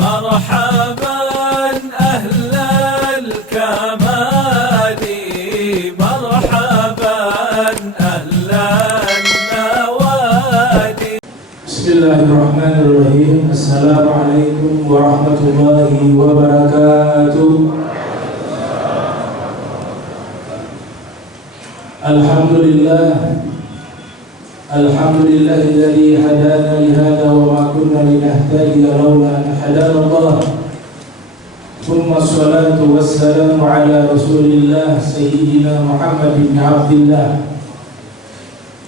مرحبا أهل الكمال، مرحبا أهل النوادي. بسم الله الرحمن الرحيم. السلام عليكم ورحمة الله وبركاته. الحمد لله الذي هدانا لهذا وما كنا لنهتدي لولا أن هدانا الله. ثم الصلاة والسلام على رسول الله سيدنا محمد بن عبد الله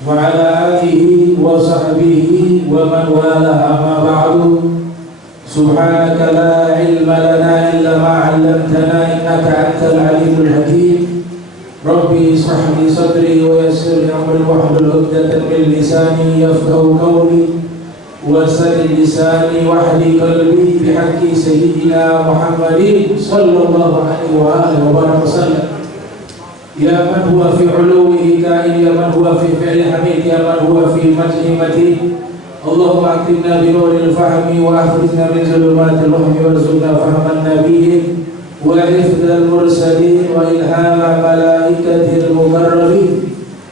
وعلى آله وصحبه ومن والاه. أما بعد، سبحانك لا علم لنا إلا ما علمتنا إنك أنت العليم الحكيم. ربي اشرح لي صدري ويسر لي أمري واحلل عقدة من لساني يفقهوا قولي وسدد لساني واهدي قلبي بحق سيدنا محمد صلى الله عليه وآله وسلم. يا من هو في علوه كائن، يا من هو في فعل حميد، يا من هو في مجد متين. اللهم اكرمنا بنور الفهم واخرجنا من ظلمات الوهم وارزقنا فهم النبيين وحفظ المرسلين والهام ملائكته المقربين.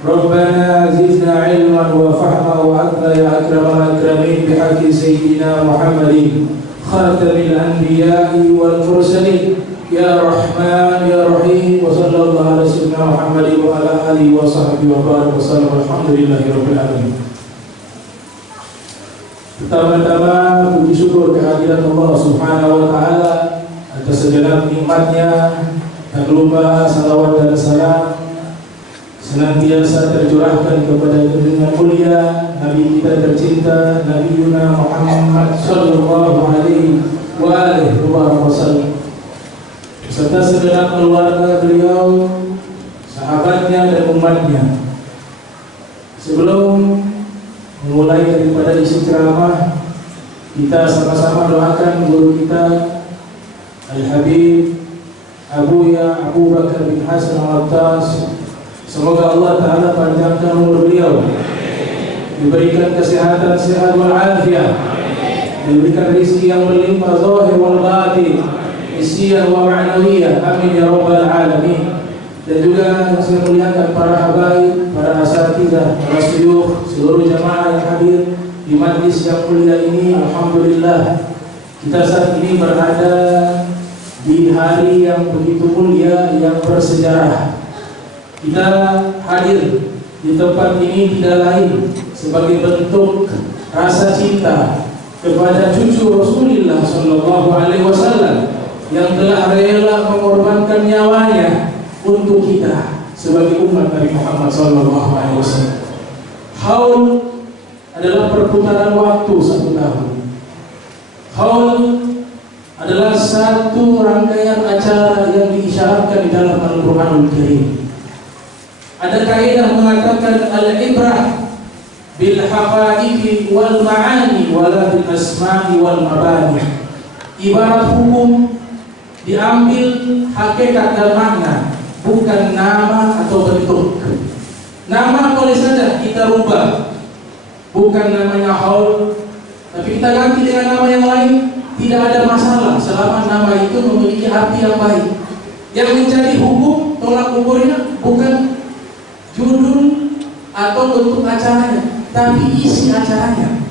ربنا زدنا علما وفهما وعدنا يا اكرم الاكرمين بحق سيدنا محمد خاتم الانبياء والمرسلين. يا رحمن يا رحيم. وصلى الله على سيدنا محمد وعلى اله وصحبه وبارك وسلم. Alhamdulillahirabbil alamin. Pertama-tama puji syukur kehadiran Allah Subhanahu wa taala atas segenap nikmatnya, tak lupa salawat dan salam senantiasa tercurahkan kepada junjungan mulia Nabi kita tercinta Nabi Muhammad sallallahu alaihi wasallam serta segenap keluarga beliau, sahabatnya dan umatnya. Sebelum memulai daripada isi ceramah, kita sama-sama doakan guru kita Al-Habib Abuya Abu Bakar bin Hasan Al-Attas. Semoga Allah Ta'ala panjangkan umur beliau, diberikan kesehatan sehat wal afiat, diberikan rezeki yang berlimpah zahir wal batin, isian wa ma'nawiyah, amin ya rabbal alamin. Dan juga yang saya muliakan para habaib, para asatidzah, para syuyukh, seluruh jamaah yang hadir di majlis yang mulia ini. Alhamdulillah, kita saat ini berada di hari yang begitu mulia, yang bersejarah. Kita hadir di tempat ini tidak lain sebagai bentuk rasa cinta kepada cucu Rasulullah sallallahu alaihi wasallam yang telah rela mengorbankan nyawanya untuk kita sebagai umat Nabi Muhammad sallallahu alaihi wasallam. Haul adalah perputaran waktu 1 tahun. Haul adalah satu rangkaian acara yang diisyaratkan di dalam Al-Qur'anul Karim. Ada kaidah mengatakan al-ibrah bil haqaiqi wal ma'ani wala bil asma'i wal mabani. Ibarat hukum diambil hakikat dan makna, bukan nama atau bentuk. Nama boleh saja kita rubah, bukan namanya haul, tapi kita ganti dengan nama yang lain, tidak ada masalah selama nama itu memiliki arti yang baik. Yang menjadi hukum tolak ukurnya bukan judul atau bentuk acaranya, tapi isi acaranya.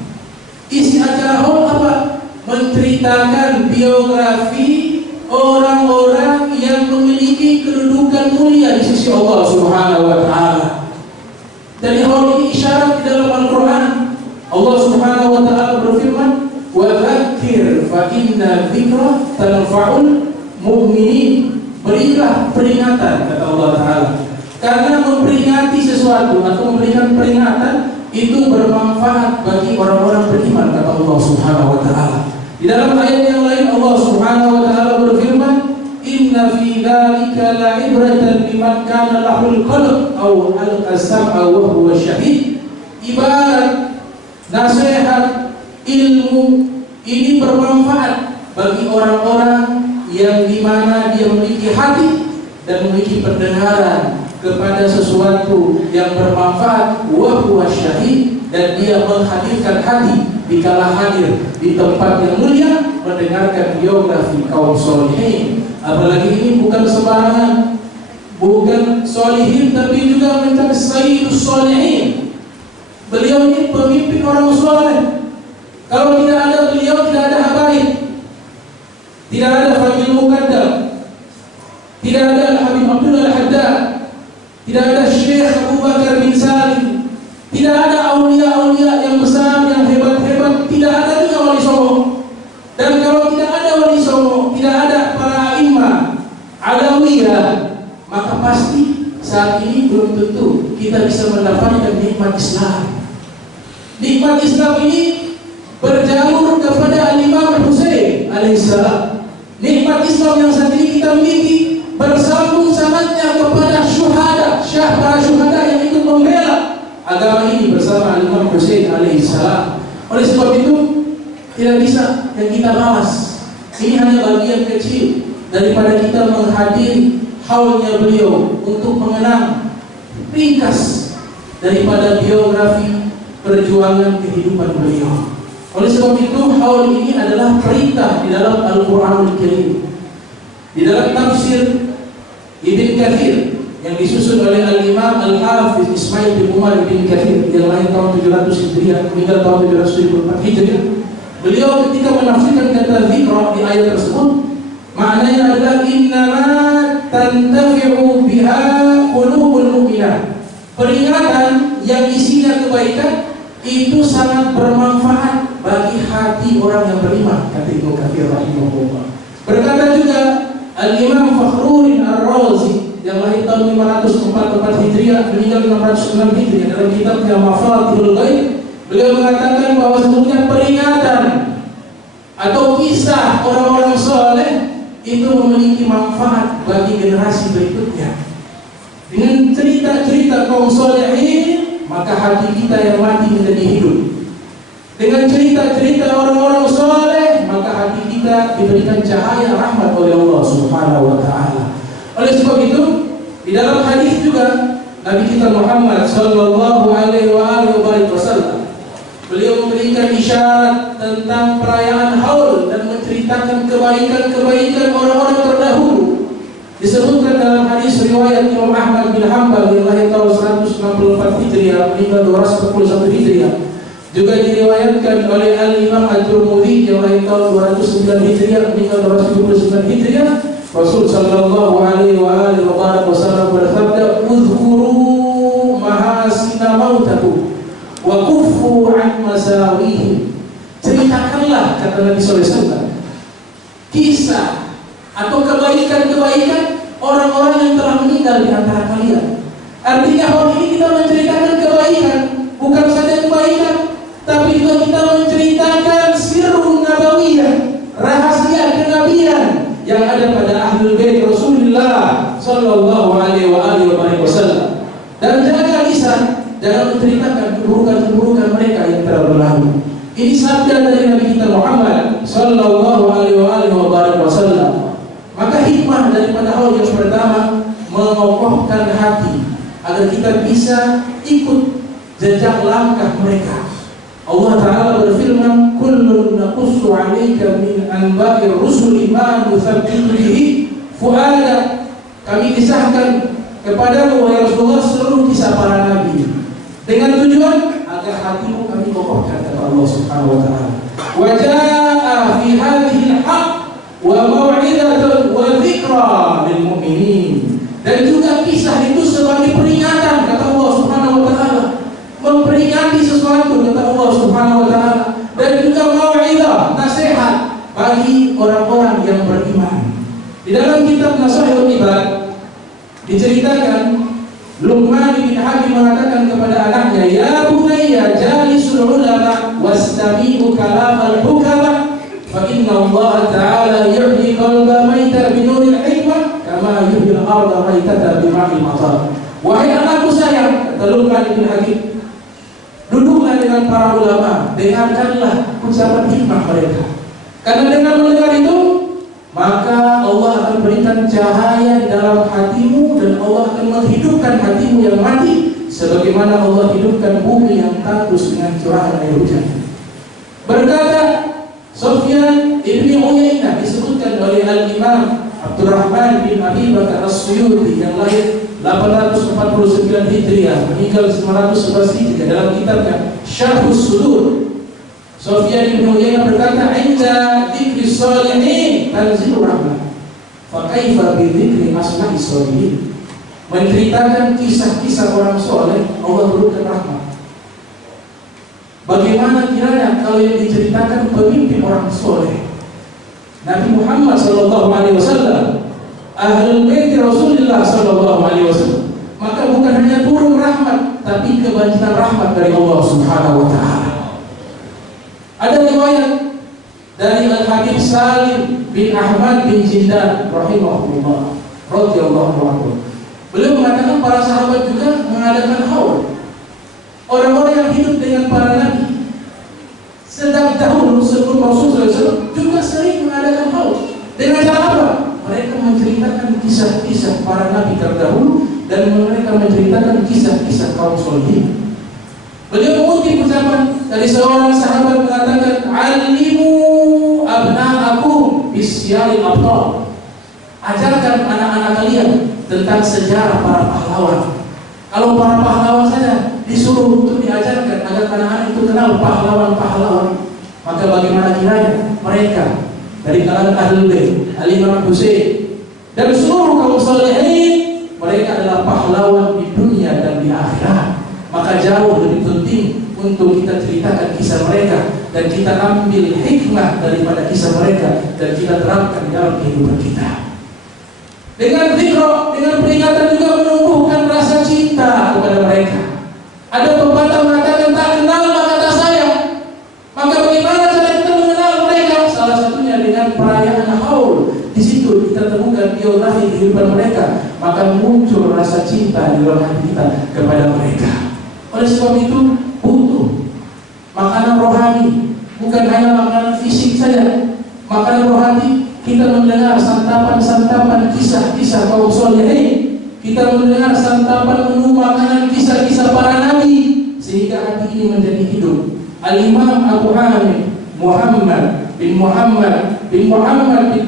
Isi acara haul apa? Menceritakan biografi orang-orang yang memiliki kedudukan mulia di sisi Allah Subhanahu wa taala. Dari hal ini isyarat di dalam Al-Qur'an. Allah Subhanahu wa taala berfirman, "Wa dzakir fa inna dzikra tanfa'ul mu'minin." Berilah peringatan, kata Allah taala. Karena memperingati sesuatu atau memberikan peringatan itu bermanfaat bagi orang-orang beriman, kata Allah Subhanahu wa taala. Di dalam ayat yang lain Allah Subhanahu wa taala berfirman, "Inna fi dzalika la'ibratan liman kana lahul qalb aw al-qasam aw huwa syahid." Ibarat nasihat ilmu ini bermanfaat bagi orang-orang yang dimana dia memiliki hati dan memiliki pendengaran kepada sesuatu yang bermanfaat, wa huwa syahid, dan dia menghadirkan hati dikala hadir di tempat yang mulia mendengarkan biografi kaum solihin. Apalagi ini bukan sembarangan, bukan solihin, tapi juga mencari sayyidus solihin. Beliau ini pemimpin orang soleh. Kalau tidak ada beliau, tidak ada habaib, tidak ada Fadil Muqaddam, tidak ada Habib Abdul Al-Haddad, tidak ada Syekh Abu Bakar bin Salim, tidak ada aulia-aulia yang besar, yang hebat-hebat, tidak ada juga wali songo. Dan kalau tidak ada wali songo, tidak ada para imam alawiyah, maka pasti saat ini belum tentu kita bisa mendapatkan nikmat Islam. Nikmat Islam ini berjalur kepada Imam Hussein alaihissalam. Nikmat Islam yang saat ini kita miliki bersambung sangatnya kepada syuhada, para syuhada yang ikut membela agama ini bersama Imam Hussein alaihissalam. Oleh sebab itu tidak bisa yang kita balas. Ini hanya bagian kecil daripada kita menghadiri haulnya beliau untuk mengenang ringkas daripada biografi perjuangan kehidupan beliau. Oleh sebab itu haul ini adalah perintah di dalam Al-Quranul Karim. Di dalam tafsir Ibn Kathir yang disusun oleh Al-Imam Al-Hafiz Ismail bin Umar bin Kathir yang lahir tahun 700 Hijriah meninggal tahun 774 Hijriah. Beliau ketika menafsirkan kata zikra di ayat tersebut, maknanya adalah innama tantafi'u biha qulubul mu'minah. Peringatan yang isinya kebaikan itu sangat bermanfaat bagi hati orang yang beriman, kata Ibnu Katsir rahimahullah. Berkata juga Al-Imam Fakhruddin Ar-Razi yang lahir tahun 544 Hijriah meninggal 506 Hijriah dalam kitabnya Mafatihul Ghaib, beliau mengatakan bahwa sesungguhnya peringatan atau kisah orang-orang soleh itu memiliki manfaat bagi generasi berikutnya. Dengan cerita-cerita kaum solehin, maka hati kita yang mati menjadi hidup. Dengan cerita-cerita orang-orang soleh, maka hati kita diberikan cahaya rahmat oleh Allah Subhanahu wa Ta'ala. Oleh sebab itu, di dalam hadis juga Nabi kita Muhammad Sallallahu Alaihi Wasallam, beliau memberikan isyarat tentang perayaan haul dan menceritakan kebaikan-kebaikan orang-orang terdahulu. Disebutkan dalam hadis riwayat Imam Ahmad bin Hanbal yang lahir tahun 164 Hijriah meninggal 241 Hijriah. Juga diriwayatkan oleh Al-Imam At-Tirmidzi yang lahir tahun 209 Hijriah meninggal 279 Hijriah. Rasul sallallahu alaihi wasallam bersabda, "Uzkuru mahasina mautakum wa kuffu an masawihim." Ceritakanlah, kata Nabi sallallahu alaihi wasallam, kisah atau kebaikan-kebaikan orang-orang yang telah meninggal di antara kalian. Artinya hal ini kita menceritakan kebaikan, bukan saja kebaikan, tapi juga kita menceritakan sirrun nabawiyah, rahasia kenabian yang ada pada ahlul bait Rasulullah sallallahu alaihi wasallam. Dan jaga lisan, jangan menceritakan keburukan-keburukan mereka yang telah berlalu. Ini sabda dari Nabi kita Muhammad sallallahu alaihi wasallam. Maka hikmah daripada hal yang pertama, mengokohkan hati agar kita bisa ikut jejak langkah mereka. Allah Ta'ala berfirman, kullun naqussu 'alaika min anba'ir rusuli ma nuthabbitu bihi fu'adak. Kami kisahkan kepadamu wahai Rasulullah seluruh kisah para nabi dengan tujuan agar hatimu kami kokohkan, kata Allah Subhanahu wa Ta'ala. Wa jaa'a fi hadhihi al-haqq wa mau'izatun wa dzikra lil mu'minin. Dan juga kisah itu sebagai peringatan, kata Allah Subhanahu wa Ta'ala, memperingati sesuatu, kata Allah Subhanahu wa Ta'ala, dan juga mau'izah, nasihat bagi orang-orang yang beriman. Di dalam kitab Nasihatul Ibad diceritakan Luqman bin Hakim mengatakan kepada anaknya, ya bunayya jalisul ulama wastami'u kalamal hukama fa inna Allah Ta'ala yuhyi qalba maita binuril hikmah kama yuhyi al-arda maitata bima'il matar. Wahai anakku sayang, kata Luqman bin Hakim, duduklah dengan para ulama, dengarkanlah ucapan hikmah mereka, karena dengan mendengar itu maka Allah akan berikan cahaya di dalam hatimu dan Allah akan menghidupkan hatimu yang mati sebagaimana Allah hidupkan bumi yang tandus dengan curahan air hujan. Berkata Sufyan ibni Uyainah, disebutkan oleh Al-Imam Abdurrahman bin Abi Bakar As-Suyuti yang lahir 849 Hijriah, meninggal 911 Hijriah, dalam kitabnya Syarhus Sudur. Sufyan ibn Uyainah berkata, "Inda dzikri shalihin tanzilu rahmah, fa kaifa bi dzikri asma'i shalihin." Menceritakan kisah-kisah orang soleh, Allah turunkan rahmat. Bagaimana kiranya kalau yang diceritakan pemimpin orang soleh, Nabi Muhammad SAW, Ahlul Bait Rasulullah SAW, maka bukan hanya turun rahmat, tapi kebanjiran rahmat dari Allah Subhanahu wa Ta'ala. Ada riwayat dari Al-Habib Salim bin Ahmad bin Jindan rahimahullah radhiyallahu anhu. Beliau mengatakan para sahabat juga mengadakan haul. Orang-orang yang hidup dengan para nabi sejak dahulu sebelum Rasulullah SAW juga sering mengadakan haul. Dengan cara apa? Mereka menceritakan kisah-kisah para nabi terdahulu dan mereka menceritakan kisah-kisah kaum solihin. Beliau mengutip ucapan dari seorang sahabat mengatakan, "Alimu abna'akum bisyaril abtal." Ajarkan anak-anak kalian tentang sejarah para pahlawan. Kalau para pahlawan saja disuruh untuk diajarkan agar anak-anak itu kenal pahlawan-pahlawan, maka bagaimana kiranya mereka dari kalangan Ahlul Bait, Al-Imam Husain dan seluruh kaum salihin, mereka adalah pahlawan di dunia dan di akhirat. Maka jauh lebih penting untuk kita ceritakan kisah mereka dan kita ambil hikmah daripada kisah mereka dan kita terapkan dalam kehidupan kita. Dengan zikr, dengan peringatan juga menumbuhkan rasa cinta kepada mereka. Ada pepatah mengatakan, "Tak kenal maka tak sayang." Maka bagaimana cara kita mengenal mereka? Salah satunya dengan perayaan haul. Di situ kita temukan biografi kehidupan mereka, maka muncul rasa cinta di dalam hati kita kepada mereka. Oleh sebab itu butuh makanan rohani, bukan hanya makanan fisik saja. Makanan rohani, kita mendengar santapan-santapan kisah-kisah kaum solihin, kita mendengar santapan menu makanan kisah-kisah para nabi, sehingga hati ini menjadi hidup. Al-Imam Abu Hamid Muhammad bin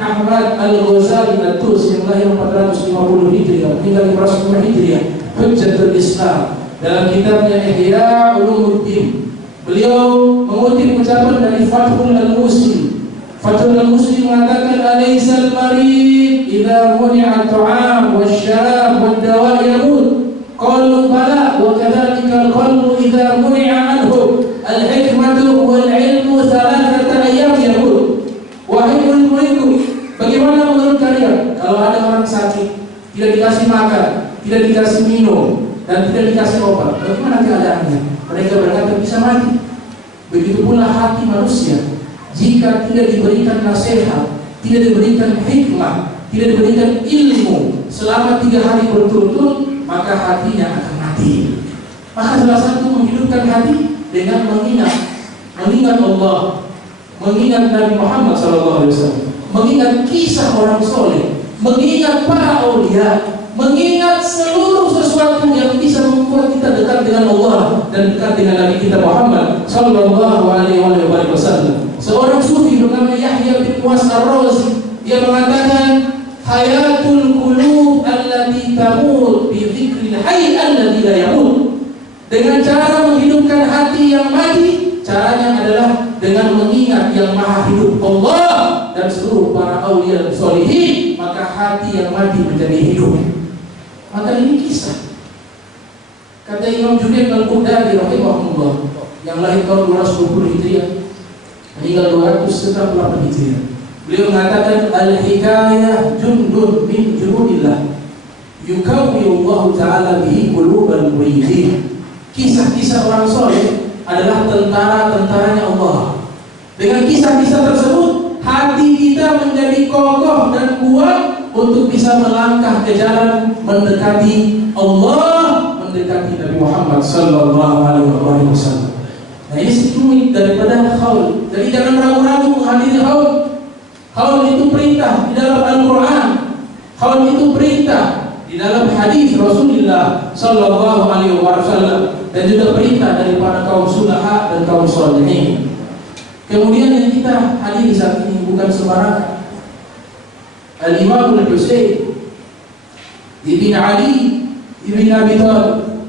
Ahmad Al-Ghazali At-Tusi yang lahir 450 Hijriah, meninggal 505 Hijriah, Hujjatul Islam, dalam kitabnya Ihya Ulumuddin, beliau mengutip ucapan dari Fathul Al-Muslim. Fathul Al-Muslim mengatakan, "Alaisa al-marid idza muni'a at-ta'am wasy-syarab wad-dawa yamut." Qalu bala wa kadzalika al-qalbu idza muni'a anhu al-hikmatu wal-'ilmu thalathata ayyam yamut. Wahai murid-muridku, bagaimana menurut kalian kalau ada orang sakit, tidak dikasih makan, tidak dikasih minum, dan tidak dikasih obat, bagaimana keadaannya? Mereka berkata bisa mati. Begitu pula hati manusia, jika tidak diberikan nasihat, tidak diberikan hikmah, tidak diberikan ilmu selama 3 hari berturut-turut, maka hatinya akan mati. Maka salah satu menghidupkan hati dengan mengingat Allah, mengingat Nabi Muhammad SAW, mengingat kisah orang soleh, mengingat para aulia, mengingat seluruh sesuatu yang bisa membuat kita dekat dengan Allah dan dekat dengan Nabi kita Muhammad sallallahu alaihi wasallam. Seorang sufi bernama Yahya bin Muaz Ar-Razi, dia mengatakan, "Hayatul qulub allati tamut bi dzikril hayy alladzi la yamut." Dengan cara menghidupkan hati yang mati, caranya adalah dengan mengingat yang maha hidup, Allah dan seluruh para aulia dan sholihin, maka hati yang mati menjadi hidup. Maka ini kisah. Kata Imam Junaid Al-Qudari rahimahullah, yang lahir tahun 220 Hijriah, meninggal 298 Hijriah. Beliau mengatakan, "Al-hikayah jundun min junudillah yukawwi'u Allah Ta'ala bihi qulubal muridin." Kisah-kisah orang soleh adalah tentara-tentaranya Allah. Dengan kisah-kisah tersebut, hati kita menjadi kokoh dan kuat untuk bisa melangkah ke jalan mendekati Allah, mendekati Nabi Muhammad sallallahu alaihi wasallam. Nah, ini sedikit daripada haul. Jadi jangan ragu-ragu menghadiri haul. Haul itu perintah di dalam Al-Quran. Haul itu perintah di di dalam hadis Rasulullah Sallallahu Alaihi Wasallam dan juga perintah daripada kaum sulaha dan kaum sholihin. Kemudian yang kita hadiri saat ini bukan sembarangan. Al-Imam Al-Husain ibn Ali ibn Abi Thalib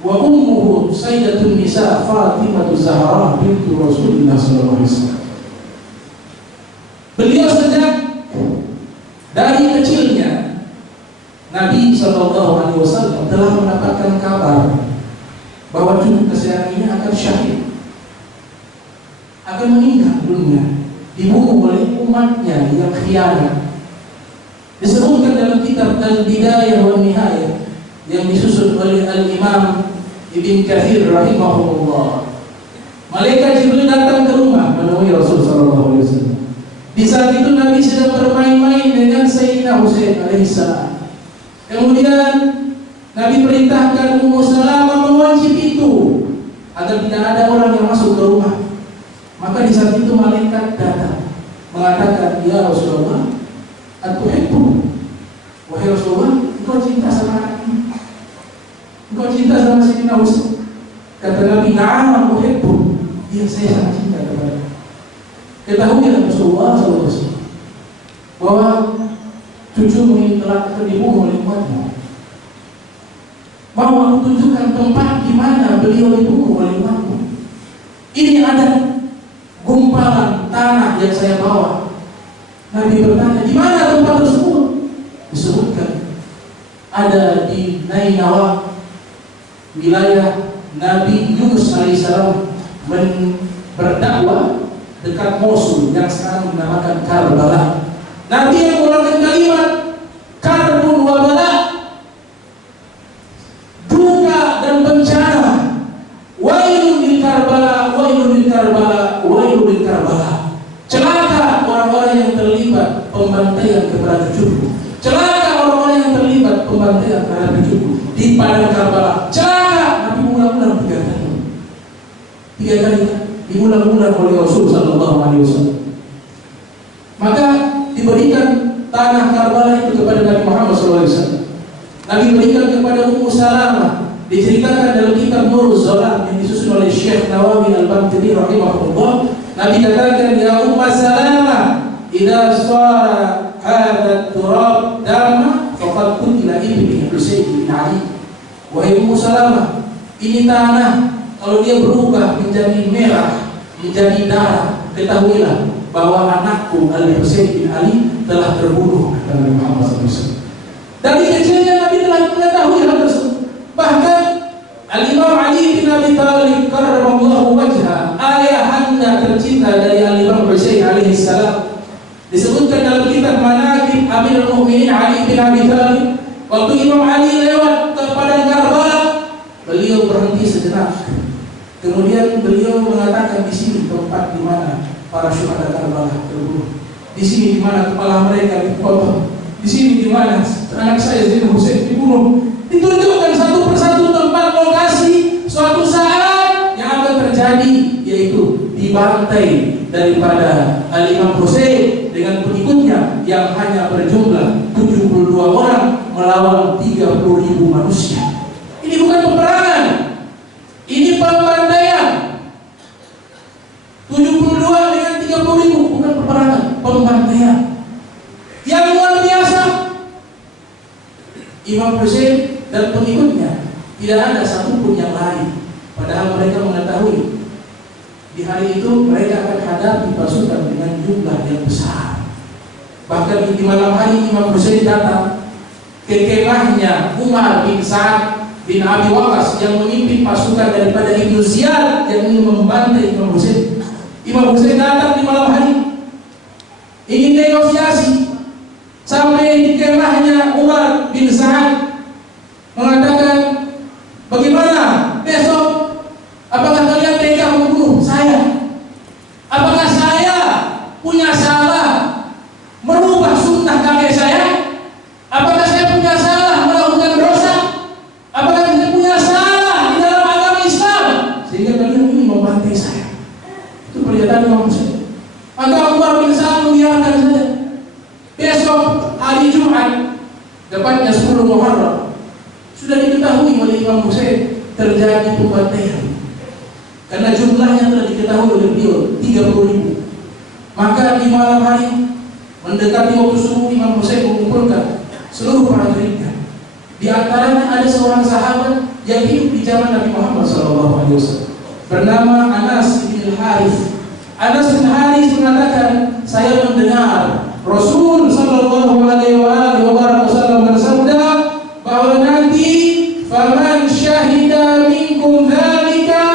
wa ummuhu Sayyidatun Nisa Fatimah Zahra bintu Rasulullah Sallallahu Alaihi Wasallam. Beliau sejak dari kecilnya Nabi Sallallahu Alaihi Wasallam telah mendapatkan kabar bahwa cucu kesayangannya akan syahid, akan meninggal dunia, dibunuh oleh umatnya yang khianat. Disebutkan dalam kitab Al-Bidayah wa Nihayah yang disusun oleh Al-Imam Ibn Katsir rahimahullah. Malaikat Jibril datang ke rumah menemui Rasul Sallallahu Alaihi Wasallam. Di saat itu Nabi sedang bermain-main dengan Sayyidina Husain alaihissalam. Kemudian Nabi perintahkan Ummu Salamah mengunci pintu agar tidak ada orang yang masuk ke rumah. Maka di saat itu malaikat datang mengatakan, "Ya Rasulullah, atuhibbu?" Wahai Rasulullah, engkau cinta sama anak ini? Engkau cinta sama Sayyidina Husain? Kata Nabi, "Na'am, uhibbu." Iya, saya sangat cinta kepada. Ketahui ya Rasulullah SAW bahwa cucumu ini telah dibunuh oleh umatmu. Mau aku tunjukkan tempat di mana beliau dibunuh oleh umatmu. Ini ada gumpalan tanah yang saya bawa. Nabi bertanya, di mana tempat tersebut? Disebutkan ada di Nainawa, wilayah Nabi Yunus alaihissalam berdakwah dekat Mosul yang sekarang dinamakan Karbala. Nabi yang menggunakan kalimat karbun wa bala, duka dan bencana. Wailun lil Karbala, wailun lil Karbala, wailun lil Karbala. Celaka orang-orang yang terlibat pembantaian kepada cucuku. Celaka orang-orang yang terlibat pembantaian terhadap cucuku di padang Karbala. Celaka. Nabi mengulang-ulang 3 kali. 3 kali diulang-ulang oleh Rasul Sallallahu Alaihi Wasallam. Maka diberikan tanah Karbala itu kepada Nabi Muhammad SAW. Nabi berikan kepada Ummu Salamah. Diceritakan dalam kitab Nuruz Zalam yang disusun oleh Syekh Nawawi Al-Baghdadi rahimahullah. Nabi katakan, "Ya Ummu Salamah, idza sara hadha turab dama faqad qutila ibni Husain bin Ali." Wahai Ummu Salamah, ini tanah kalau dia berubah menjadi merah, menjadi darah, ketahuilah bahwa anakku Al-Husain bin Ali telah terbunuh, kata Nabi Muhammad SAW. Dari kecilnya Nabi telah mengetahui hal tersebut. Bahkan Al-Imam Ali bin Abi Thalib karramallahu wajhah, ayahanda tercinta dari Al-Imam Husain alaihissalam, disebutkan dalam kitab Manaqib Amirul Mukminin Ali bin Abi Thalib, waktu Imam Ali lewat ke padang Karbala, beliau berhenti sejenak. Kemudian beliau mengatakan, di sini tempat di mana para syuhada Karbala terbunuh. Di sini di mana kepala mereka dipotong. Di sini di mana anak saya Sayyidina Husain dibunuh. Ditunjukkan satu persatu tempat lokasi suatu saat yang akan terjadi, yaitu dibantai daripada Al-Imam Husain dengan pengikutnya yang hanya berjumlah 72 orang melawan 30.000 manusia. Ini bukan peperangan. Ini pembantaian. 72 dengan 30.000 bukan peperangan, pembantaian yang luar biasa. Imam Husain dan pengikutnya tidak ada satupun yang lain. Padahal mereka mengetahui di hari itu mereka akan hadapi pasukan dengan jumlah yang besar. Bahkan di malam hari Imam Husain datang ke kemahnya Umar bin Sa'ad bin Abi Waqqas yang memimpin pasukan daripada Ibnu Ziyad yang ingin membantai Imam Husain. Imam Husain datang di malam hari ingin negosiasi, sampai di kemahnya Umar bin Sa'ad mengatakan, "Bagaimana besok? Apakah kalian tega membunuh saya? Apakah saya punya salah merubah sunnah kakek saya? Apakah saya punya salah melakukan dosa? Apakah saya punya salah di dalam agama Islam sehingga kalian ingin membantai saya?" Itu pernyataan Imam Husain. Maka Umar bin Sa'ad mengiyakan saja. Besok hari Jumat, tepatnya 10 Muharram, sudah diketahui oleh Imam Husain terjadi pembantaian. Karena jumlahnya telah diketahui oleh beliau 30.000. Maka di malam hari mendekati waktu subuh, Imam Husain mengumpulkan seluruh prajuritnya. Di antaranya ada seorang sahabat yang hidup di zaman Nabi Muhammad SAW, bernama Anas bin Harith. Anas bin Harith mengatakan, saya mendengar Rasul Sallallahu Alaihi Wasallam bersabda bahwa nanti faman syahida minkum dzalika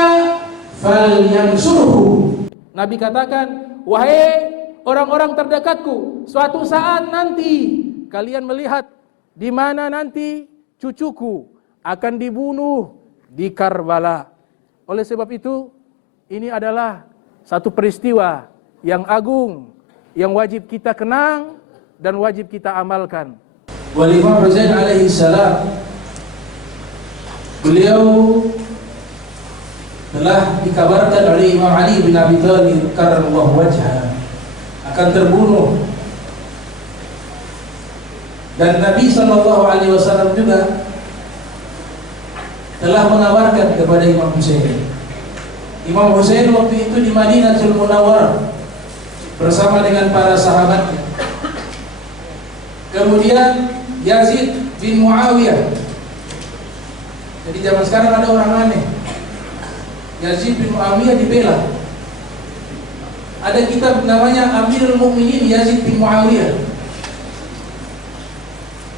falyansurhu. Nabi katakan, wahai orang-orang terdekatku, suatu saat nanti kalian melihat di mana nanti cucuku akan dibunuh di Karbala. Oleh sebab itu, ini adalah satu peristiwa yang agung, yang wajib kita kenang dan wajib kita amalkan. Wal Imam Husain alaihi salam, beliau telah dikabarkan oleh Imam Ali bin Abi Thalib karramallahu wajhah akan terbunuh. Dan Nabi SAW juga telah menawarkan kepada Imam Husain. Imam Husain waktu itu di Madinatul Munawwarah bersama dengan para sahabatnya. Kemudian Yazid bin Muawiyah. Jadi zaman sekarang ada orang aneh. Yazid bin Muawiyah dibela. Ada kitab namanya Amirul Mukminin Yazid bin Muawiyah.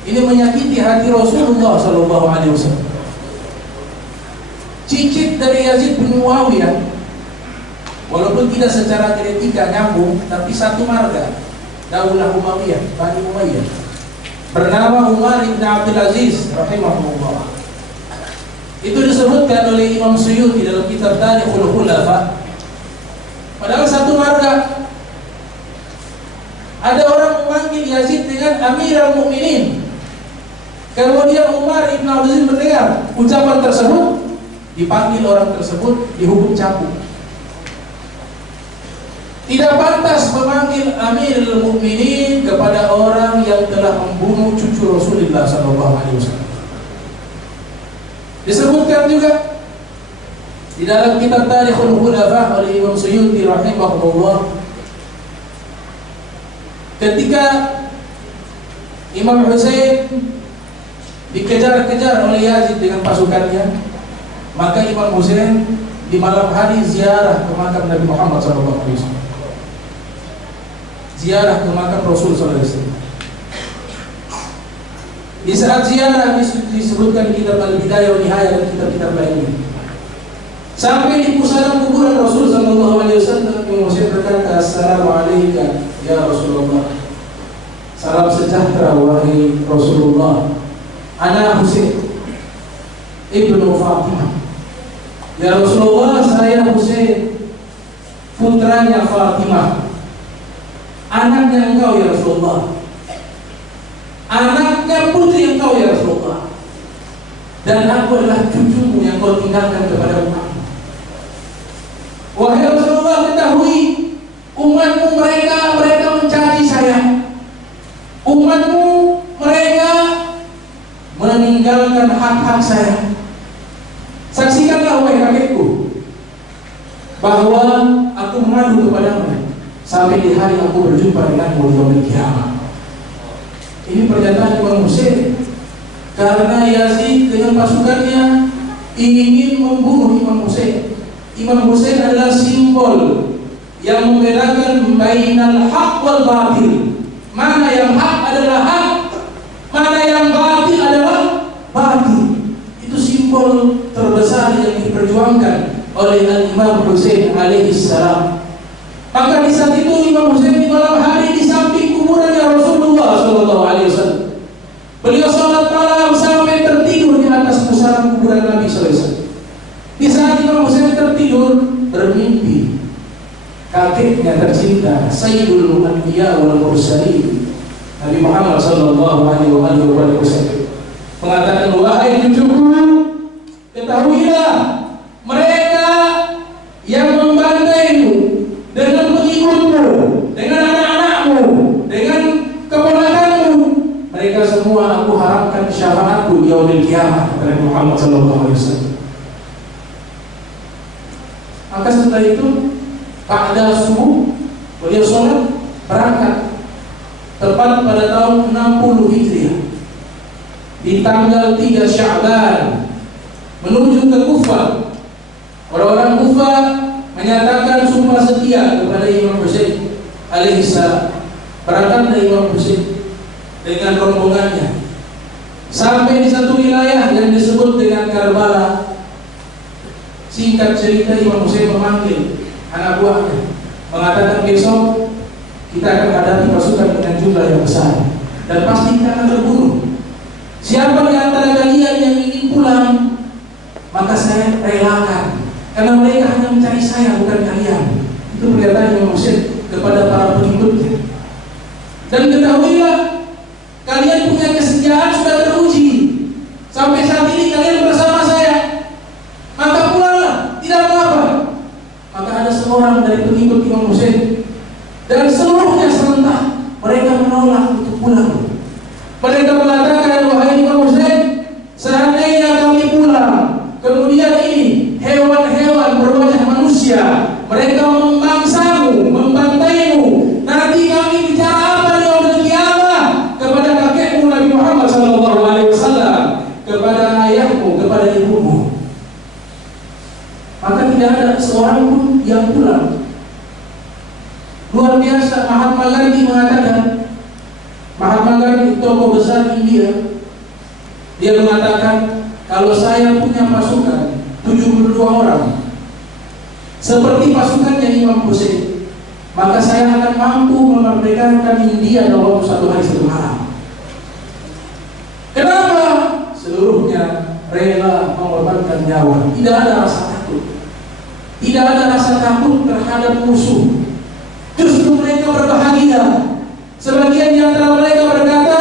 Ini menyakiti hati Rasulullah SAW. Cicit dari Yazid bin Muawiyah, walaupun tidak secara genetika nyambung, tapi satu marga, Daulah Umayyah, Bani Umayyah, bernama Umar bin Abdul Aziz rahimahullah. Itu disebutkan oleh Imam Suyuti dalam kitab Tarikhul Khulafa. Padahal satu marga. Ada orang memanggil Yazid dengan Amirul Mukminin. Kemudian Umar bin Abdul Aziz mendengar ucapan tersebut, dipanggil orang tersebut, dihukum cambuk. Tidak pantas memanggil Amirul Mukminin kepada orang yang telah membunuh cucu Rasulullah SAW. Disebutkan juga di dalam kitab Tarikhul Khulafa oleh Imam Suyuti rahimahullah, ketika Imam Husain dikejar-kejar oleh Yazid dengan pasukannya, maka Imam Husain di malam hari ziarah ke makam Nabi Muhammad SAW. Ziarah ke makam Rasul SAW. Di saat ziarah disebutkan di kitab Al-Bidayah wa Nihayah dan kitab-kitab lainnya. Sampai di pusaran kuburan Rasul SAW, Imam Husain berkata, Assalamualaikum ya Rasulullah. Salam sejahtera wahai Rasulullah. Ana Husain ibnu Fatimah. Ya Rasulullah, saya Husain, putranya Fatimah, anaknya engkau ya Rasulullah, anaknya putri engkau ya Rasulullah, dan aku adalah cucumu yang kau tinggalkan kepada umatmu. Wahai Rasulullah, ketahui umatmu mereka mencaci saya, umatmu mereka meninggalkan hak-hak saya. Saksikanlah wahai kakekku bahwa aku mengadu kepadamu sampai di hari aku berjumpa denganmu di yaumil kiamat. Ini pernyataan Imam Husain karena Yazid dengan pasukannya ingin membunuh Imam Husain. Imam Husain adalah simbol yang membedakan bainal haq wal batil. Mana yang hak adalah hak, mana yang batil adalah batil. Itu simbol terbesar yang diperjuangkan oleh Imam Husain alaihi salam. Maka di saat itu Imam Husain di malam hari di samping kuburannya Rasulullah SAW. Beliau sholat malam sampai tertidur di atas pusaran kuburan Nabi SAW. Di saat Imam Husain tertidur, bermimpi kakeknya tercinta Sayyidul Anbiya wal Mursalin Nabi Muhammad SAW mengatakan, wahai cucuku, ketahuilah mereka yang membantaimu dengan pengikutmu, dengan anak-anakmu, dengan keponakanmu, mereka mereka semua aku harapkan syafaatku di yaumil qiyamah, kata Muhammad sallallahu alaihi wasallam. Maka setelah itu pada subuh beliau sholat berangkat tepat pada tahun 60 Hijriah di tanggal 3 Sya'ban menuju ke Kufah. Orang-orang Kufah menyatakan sumpah setia kepada Imam Husain alaihissalam. Berangkat dari Imam Husain dengan rombongannya sampai di satu wilayah yang disebut dengan Karbala. Singkat cerita, Imam Husain memanggil anak buahnya, mengatakan besok kita akan hadapi pasukan dengan jumlah yang besar dan pasti kita akan berburu. Siapa di antara kalian yang ingin pulang, maka saya relakan, karena mereka hanya mencari saya, bukan kalian. Itu pernyataan Imam Husain kepada para pengikutnya. Dan ketahuilah, kalian punya kesetiaan sudah teruji. Sampai saat ini kalian bersama saya, maka pulanglah, tidak apa-apa. Maka ada seorang dari pengikut Imam Husain dan seluruhnya serentak mereka menolak untuk pulang. Mereka mengatakan, wahai Imam Husain, seandainya kami pulang, kemudian ini hewan-hewan berwajah manusia, mereka memangsamu, membantaimu, nanti kami bicara apa di yaumil qiyamah kepada kakekmu Nabi Muhammad sallallahu alaihi wasallam, kepada ayahmu, kepada ibumu. Maka tidak ada seorang pun yang pulang. Luar biasa. Mahatma Gandhi mengatakan, Mahatma Gandhi tokoh besar India, dia mengatakan, kalau saya punya pasukan 72 orang seperti pasukannya Imam Husain, maka saya akan mampu memerdekakan India dalam waktu 1 hari 1 malam. Kenapa? Seluruhnya rela mengorbankan nyawa. Tidak ada rasa takut. Tidak ada rasa takut terhadap musuh. Justru mereka berbahagia. Sebagian di antara mereka berkata,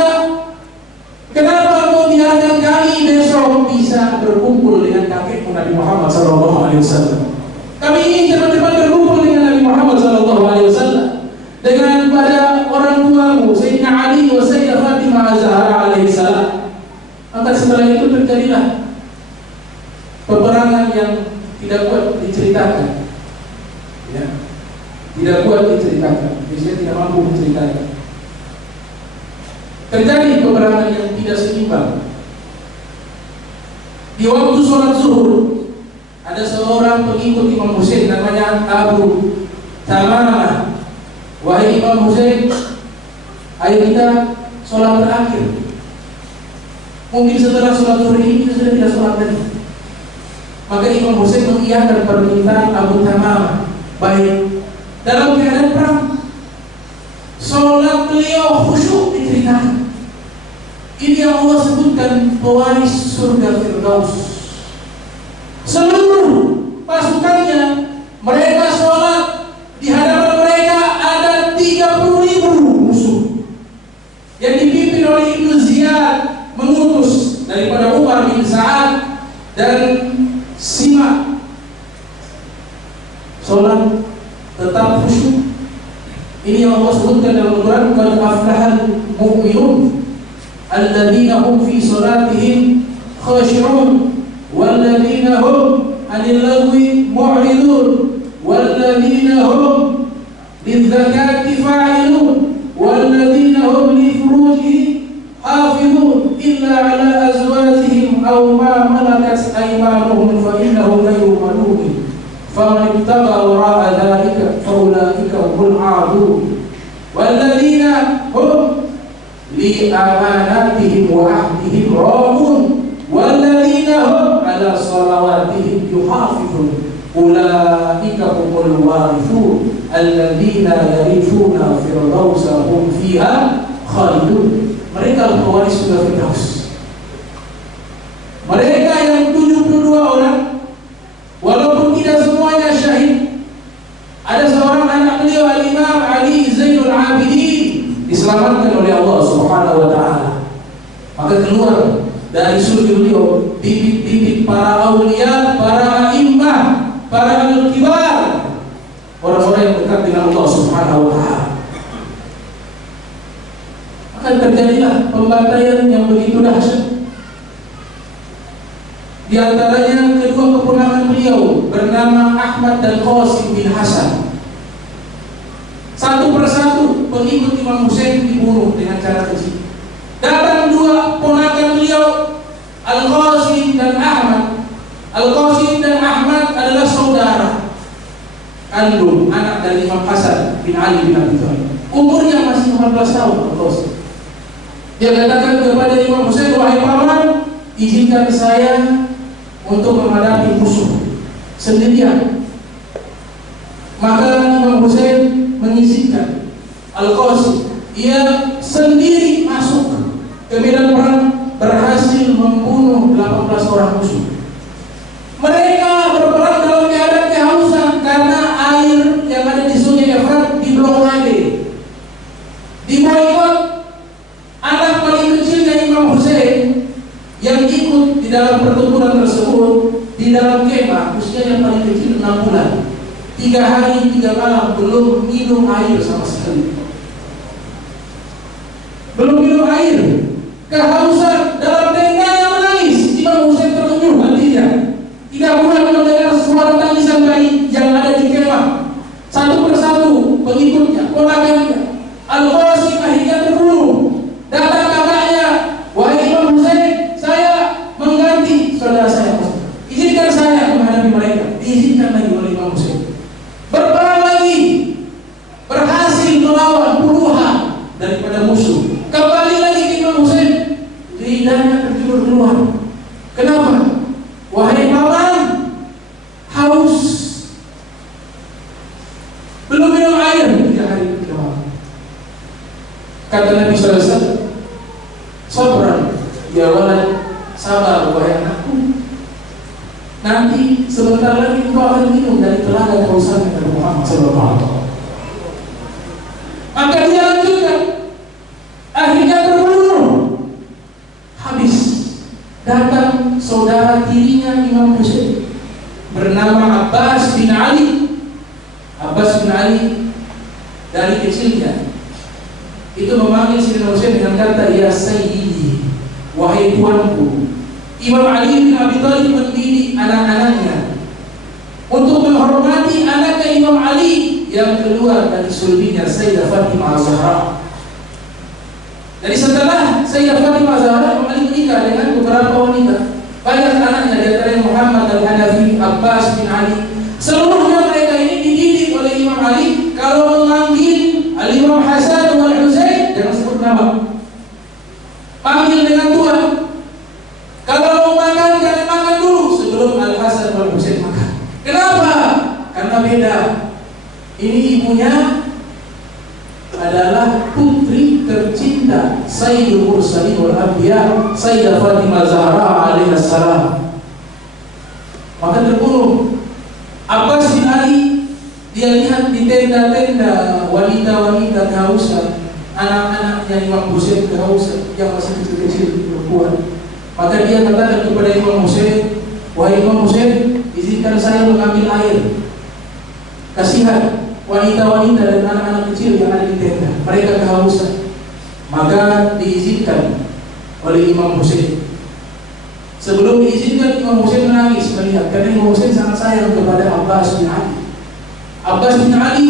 kenapa kau biarkan kami besok bisa berkumpul dengan kakekmu Nabi Muhammad SAW? Kami ingin cepat-cepat berkumpul dengan Nabi Muhammad SAW, dengan pada orang tuamu Sayyidina Ali wa Sayyidah Fatimah Az-Zahra alaihissalam. Maka setelah itu terjadilah peperangan yang tidak kuat diceritakan, ya, tidak kuat diceritakan. Biasanya tidak mampu menceritakan. Terjadi peperangan yang tidak seimbang. Di waktu sholat zuhur, ada seorang pengikut Imam Husain namanya Abu Tamamah. Wahai Imam Husain, ayo kita sholat terakhir. Mungkin setelah sholat zuhur ini kita sudah tidak sholat lagi. Maka Imam Husain mengiyakan permintaan Abu Tamamah. Baik. Dalam keadaan perang, sholat beliau khusyuk diceritakan. Ini yang Allah sebutkan pewaris surga Firdaus. Seluruh pasukannya mereka sholat, di hadapan mereka ada 30.000 musuh yang dipimpin oleh Ibnu Ziyad, mengutus daripada Umar bin Sa'ad dan simak sholat tetap khusyuk. Ini yang Allah sebutkan dalam Al-Quran, qad aflahal mu'minun alladzina hum fi salatihim khashi'un walladzina hum 'anil lagwi mu'ridun walladzina hum lidzakati fa'ilun walladzina hum li furujihim hafizun illa 'ala azwajihim aw ma malakat aymanuhum fa innahum ghayru malumin فمن ابتغى وراء ذلك فأولئك هم العادون والذين هم لأماناتهم وعهدهم راعون والذين هم على صلواتهم يحافظون أولئك هم الوارثون الذين يرثون الفردوس هم فيها خالدون. Mereka pewaris surga Firdaus. Mereka yang 72 orang, walaupun tidak semuanya syahid. Ada seorang anak beliau, Al-Imam Ali Zainul Abidin, diselamatkan oleh Allah Subhanahu wa ta'ala. Maka keluar dari surga beliau bibit-bibit para aulia, para imam, para al-kibar, orang-orang yang dekat dengan Allah Subhanahu wa ta'ala. Maka terjadilah pembantaian yang begitu dahsyat. Di antaranya kedua keponakan beliau bernama Ahmad dan Qasim bin Hasan. Satu persatu pengikut Imam Husain dibunuh dengan cara keji. Datang dua ponakan beliau, Al-Qasim dan Ahmad. Al-Qasim dan Ahmad adalah saudara kandung anak dari Imam Hasan bin Ali bin Abi Thalib. Umurnya masih 14 tahun Al-Qasim. Dia katakan kepada Imam Husain, wahai paman, izinkan saya untuk menghadapi musuh sendirian. Maka Imam Husain mengizinkan Al-Qasim. Ia sendiri masuk ke medan perang, berhasil membunuh 18 orang musuh. Mereka berperang dalam keadaan kehausan karena air yang ada di Sungai Efrat diblokade, diboikot. Anak paling kecilnya Imam Husain yang ikut di dalam pertempuran tersebut di dalam kemah, usia yang paling kecil 6 bulan, 3 hari 3 malam belum minum air sama sekali. Belum minum air, kehausan, dalam tendanya menangis. Imam Husain tertegun hatinya, tidak pernah mendengar suara tangisan bayi yang ada di kemah. Satu persatu pengikutnya, ponakannya, Al-Qasim akhirnya terbunuh. Datang kakaknya, wahai Imam Husain, saya mengganti saudara saya. Izinkan saya menghadapi mereka. Diizinkan lagi oleh Imam Husain. Berperang lagi, berhasil melawan puluhan daripada musuh. Kembali lagi ke Imam Husain, lidahnya terjulur keluar. Kenapa? Wahai paman, haus, belum minum air 3 hari 3 malam. Kata Nabi SAW, sabran ya walad, sabar wahai anakku, nanti sebentar lagi engkau akan minum dari telaga Kautsar dari Muhammad SAW. Maka dia lanjutkan, akhirnya terbunuh, habis. Datang saudara tirinya Imam Husain bernama Abbas bin Ali. Abbas bin Ali dari kecilnya itu memanggil Sayyidina Husain dengan kata ya sayyidi, wahai tuanku. Imam Ali bin Abi Thalib mendidik anak-anaknya untuk menghormati anaknya Imam Ali yang keluar dari sulbinya Sayyidah Fatimah Az-Zahra. Jadi setelah Sayyidah Fatimah Az-Zahra, Imam Ali menikah dengan beberapa wanita. Banyak anaknya, di antaranya Muhammad Al-Hanafi, Abbas bin Ali. Seluruhnya mereka ini dididik oleh Imam Ali. Kalau memanggil Al-Imam Hasan wal Husain, jangan sebut nama, panggil dengan tuan. Kalau mau makan, jangan makan dulu sebelum Al-Hasan wal Husain makan. Kenapa? Karena beda. Ini ibunya adalah putri tercinta Sayyidul Mursalin wal Anbiya, Sayyidah Fatimah Zahra alaihi salam. Maka terbunuh. Abbas bin Ali, dia lihat di tenda-tenda wanita-wanita kehausan, anak-anaknya Imam Husain kehausan yang masih kecil-kecil perempuan. Maka dia katakan kepada Imam Husain, wahai Imam Husain, izinkan saya mengambil air. Kasihan wanita-wanita dan anak-anak kecil yang ada di tenda, mereka kehausan. Maka diizinkan oleh Imam Husain. Sebelum diizinkan, Imam Husain menangis melihat, karena Imam Husain sangat sayang kepada Abbas bin Ali. Abbas bin Ali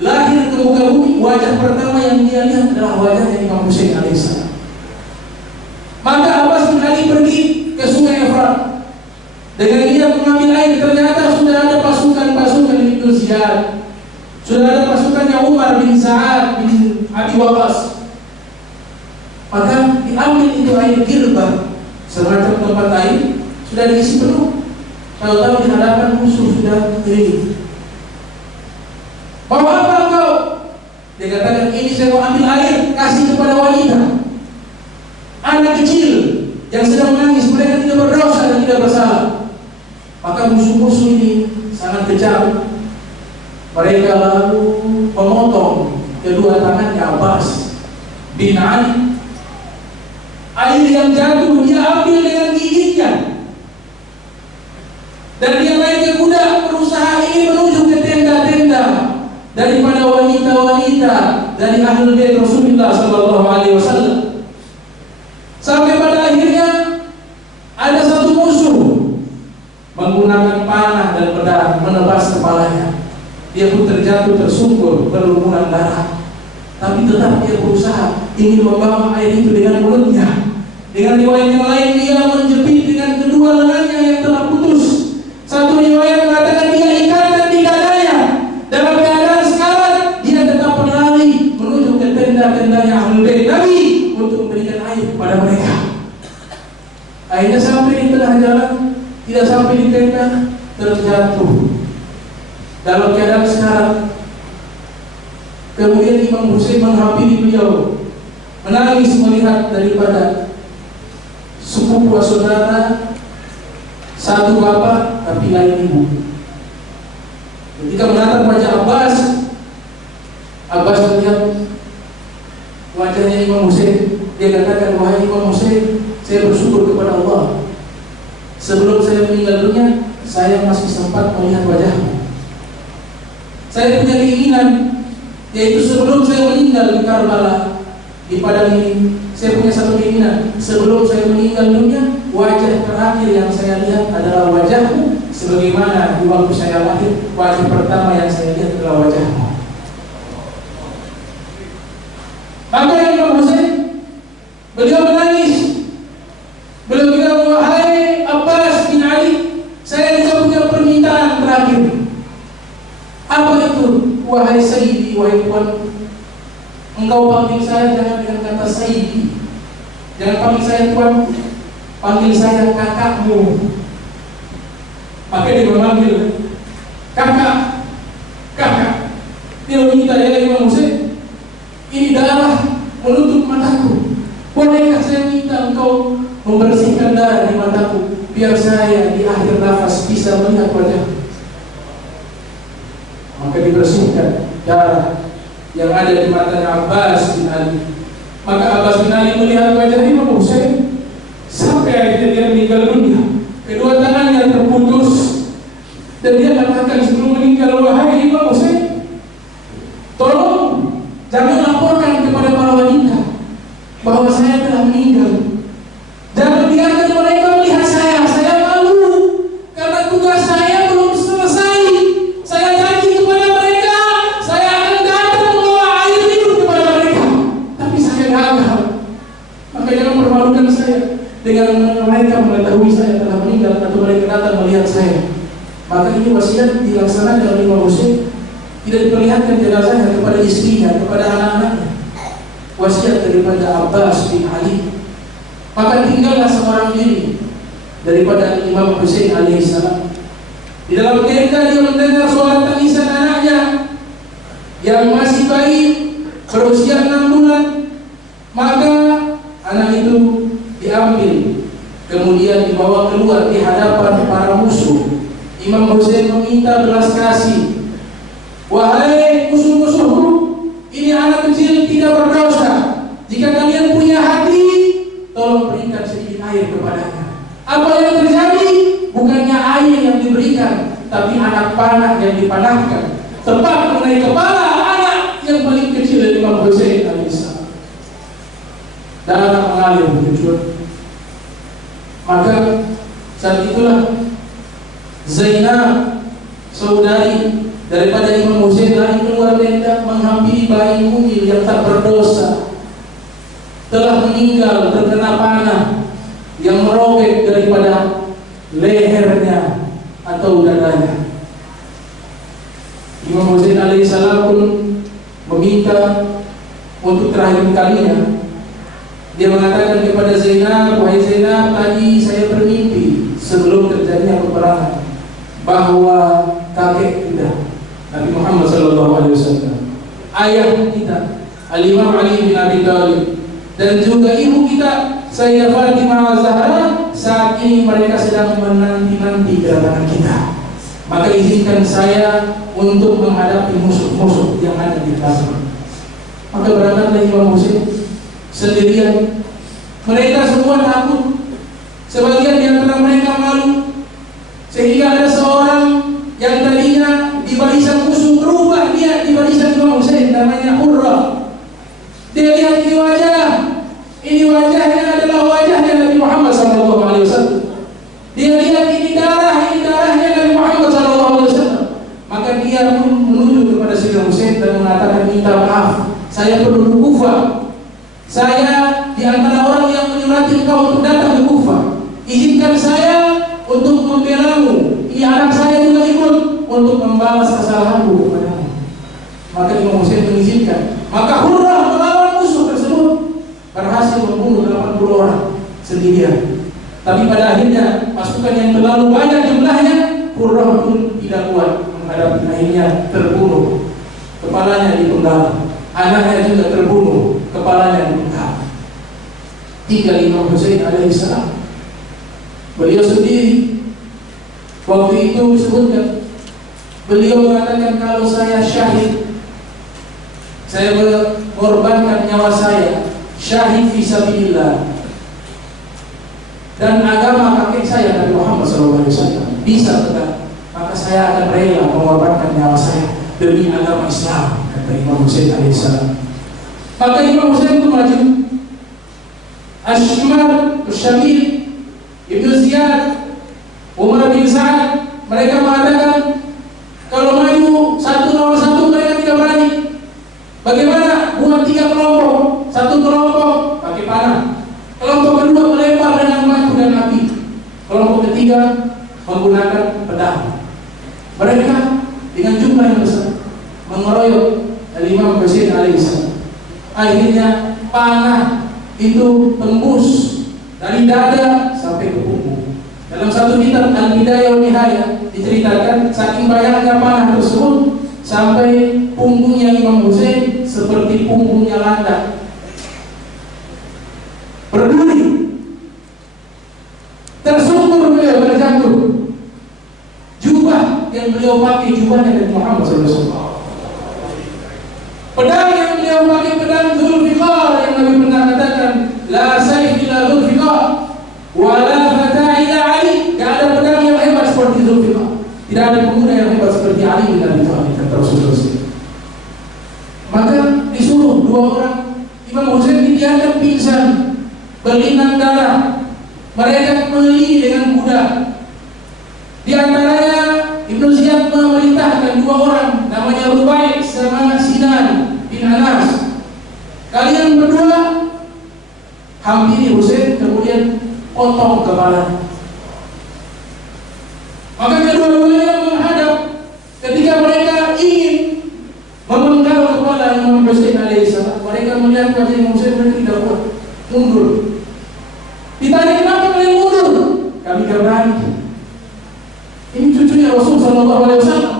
lahir ke muka bumi, wajah pertama yang dia lihat adalah wajahnya Imam Husain alaihissalam. Maka Abbas bin Ali pergi ke Sungai Efrat. Dengan dia mengambil air, ternyata sudah ada pasukan-pasukan Ibnu Ziyad, sudah ada pasukannya Umar bin Sa'ad bin Abi Waqqas. Maka diambil itu air girba, semacam tempat air, sudah diisi penuh. Tahu-tahu di hadapan musuh sudah kering. Mau apa engkau? Dia katakan, ini saya mau ambil air, kasih kepada wanita, anak kecil yang sedang menangis, mereka tidak berdosa dan tidak bersalah. Maka musuh-musuh ini sangat kejam. Mereka lalu memotong kedua tangannya Abbas bin Ali. Air yang jatuh dia ambil dengan giginya, dan dia naik ke kuda, berusaha ini menuju ke tenda-tenda daripada wanita-wanita dari Ahlul Bait Rasulullah sallallahu alaihi wasallam. ingin membawa air itu dengan mulutnya. Dengan riwayat yang lain dia menjepit dengan kedua lengannya yang telah putus. Satu riwayat mengatakan dia ikatan di dadanya. Dalam keadaan sekarat dia tetap berlari menuju ke tenda-tendanya Ahlul Bait Nabi untuk memberikan air kepada mereka. Akhirnya sampai di tengah jalan, tidak sampai di tenda, terjatuh dalam keadaan sekarat. Kemudian Imam Husain menghampiri beliau, menangis melihat daripada sepupu saudara, satu bapak tapi lain ibu. Ketika menatap wajah Abbas melihat wajahnya Imam Husain, dia katakan, wahai Imam Husain, saya bersyukur kepada Allah. Sebelum saya meninggal dunia, saya masih sempat melihat wajahmu. Saya punya keinginan, yaitu sebelum saya meninggal di Karbala, di padang ini, saya punya satu keinginan. Sebelum saya meninggal dunia, wajah terakhir yang saya lihat adalah wajahmu. Sebagaimana di waktu saya lahir, wajah pertama yang saya lihat adalah wajahmu. Maka Imam Husain, beliau menangis. Beliau bilang, wahai Abbas bin Ali, saya juga punya permintaan terakhir. Apa itu? Wahai Sayyidi, wahai Tuan, engkau panggil saya jangan dengan kata Sayyidi, jangan panggil saya Tuan, panggil saya kakakmu. Maka dia memanggil kakak. Dia meminta, ya Imam Husain, ini darah menutup mataku. Bolehkah saya minta engkau membersihkan darah di mataku, biar saya di akhir nafas bisa melihat wajahmu. Maka dibersihkan darah yang ada di matanya Abbas bin Ali. Maka Abbas bin Ali melihat wajah Imam Husain sampai akhirnya dia meninggal dunia. Kedua tangannya terputus dan dia katakan sebelum meninggal, wahai Imam Husain, tolong jangan laporkan kepada para wanita bahwa saya telah meninggal. Jangan biarkan mereka melihat saya malu karena tugas saya belum selesai. Saya janji kepada mereka, saya akan datang membawa air minum kepada mereka, tapi saya gagal. Maka jangan permalukan saya dengan mereka mengetahui saya telah meninggal atau mereka datang melihat saya. Maka ini wasiat dilaksanakan oleh Imam Husain, tidak diperlihatkan jenazahnya kepada istrinya, kepada anak-anaknya. Wasiat daripada Abbas bin Ali. Maka tinggallah seorang diri daripada Imam Husain alaihissalam. Di dalam tenda dia mendengar suara tangisan anaknya yang masih bayi berusia 6 bulan. Maka anak itu diambil, kemudian dibawa keluar di hadapan para musuh. Imam Husain meminta belas kasih. Wahai musuh-musuhku, ini anak kecil tidak berdosa. Jika kalian punya hati, tolong berikan sedikit air kepadanya. Apa yang terjadi? Bukannya air yang diberikan, tapi anak panah yang dipanahkan tepat mengenai kepala anak yang paling kecil dari Imam Husain alaihissalam. Darah mengalir begitu. Maka saat itulah Zainab, saudari daripada Imam Husain, lari keluar tenda menghampiri bayi mungil yang tak berdosa, telah meninggal terkena panah yang merobek daripada lehernya atau dadanya. Imam Husain alaihissalam pun meminta untuk terakhir kalinya. Dia mengatakan kepada Zainab, wahai Zainab, tadi saya bermimpi sebelum terjadinya peperangan bahwa kakek kita Nabi Muhammad SAW, ayah kita Al-Imam Ali bin Abi Thalib, dan juga ibu kita Sayyidah Fatimah Az-Zahra, saat ini mereka sedang menanti-nanti kedatangan kita. Maka izinkan saya untuk menghadapi musuh-musuh yang ada di belakang. Maka berangkatlah Imam Husain sendirian. Mereka semua takut, sebagian di antara mereka malu, sehingga ada seorang yang tadinya di barisan musuh berubah dia di barisan Imam Husain, namanya Hurrah. Dia lihat di wajah, ini wajahnya adalah wajahnya Nabi Muhammad SAW. Dia lihat ini darahnya Nabi Muhammad SAW. Maka dia pun menuju kepada Sayyidina Husain dan mengatakan, minta maaf, saya penduduk Kufah, saya di antara orang yang menyurati engkau untuk datang ke Kufah. Izinkan saya untuk membelamu. Ini anak saya juga ikut untuk membalas kesalahanku kepadamu. Maka Imam Husain mengizinkan. Maka Hurrah melawan musuh tersebut, berhasil membunuh 80 orang sendirian. Tapi pada akhirnya pasukan yang terlalu banyak jumlahnya, Hurrah pun tidak kuat menghadapi, akhirnya terbunuh. Kepalanya dipenggal, anaknya juga terbunuh, kepalanya dipenggal. Tinggal Imam Husain alaihissalam. Beliau sendiri waktu itu disebutkan, beliau mengatakan, kalau saya syahid, saya mengorbankan nyawa saya, syahid fisabilillah, dan agama kakek saya Nabi Muhammad SAW bisa tegak, maka saya akan rela mengorbankan nyawa saya demi agama Islam, kata Imam Husain alaihissalam. Maka Imam Husain itu maju. Ashmar, Syamil, Ibnu Ziyad, Umar bin Sa'ad, mereka mengatakan kalau maju satu lawan satu mereka tidak berani. Bagaimana? Buat 3 kelompok. Satu kelompok pakai panah, kelompok kedua melempar dengan batu dan api, kelompok ketiga menggunakan pedang. Mereka dengan jumlah yang besar mengeroyok Imam Husain alaihissalam. Akhirnya panah itu tembus dari dada sampai ke punggung. Dalam satu kitab Al-Bidayah wa Nihayah diceritakan saking banyaknya panah tersebut sampai punggungnya Imam Husain seperti punggungnya landak, berduri. Tersungkur beliau berjatuh. Jubah yang beliau pakai jubahnya dari Muhammad SAW. Pedang yang beliau pakai pedang Dzulfiqar yang Nabi pernah katakan, la sayf illa Dzulfiqar wa la fata illa Ali. Tidak ada pedang yang hebat seperti Dzulfiqar, tidak ada pemuda yang hebat seperti Ali bin Abi Thalib, kata Rasulullah. Maka disuruh 2 orang Imam Husain dibiarkan pingsan, berlinang darah. Mereka meli dengan kuda. Di antaranya Ibnu Ziyad memerintahkan 2 orang, namanya Rubai sama Sinan bin Anas. Kalian berdua hampiri Husain, kemudian potong kepala. Maka kedua-duanya menghadap. Ketika mereka ingin memenggal kepala Imam Husain alaihissalam, mereka melihat wajah Imam Husain, mereka tidak kuat, mundur. Ditanya, kenapa kalian mundur? Kami tidak berani. Ini cucunya Rasul sallallahu alaihi wasallam.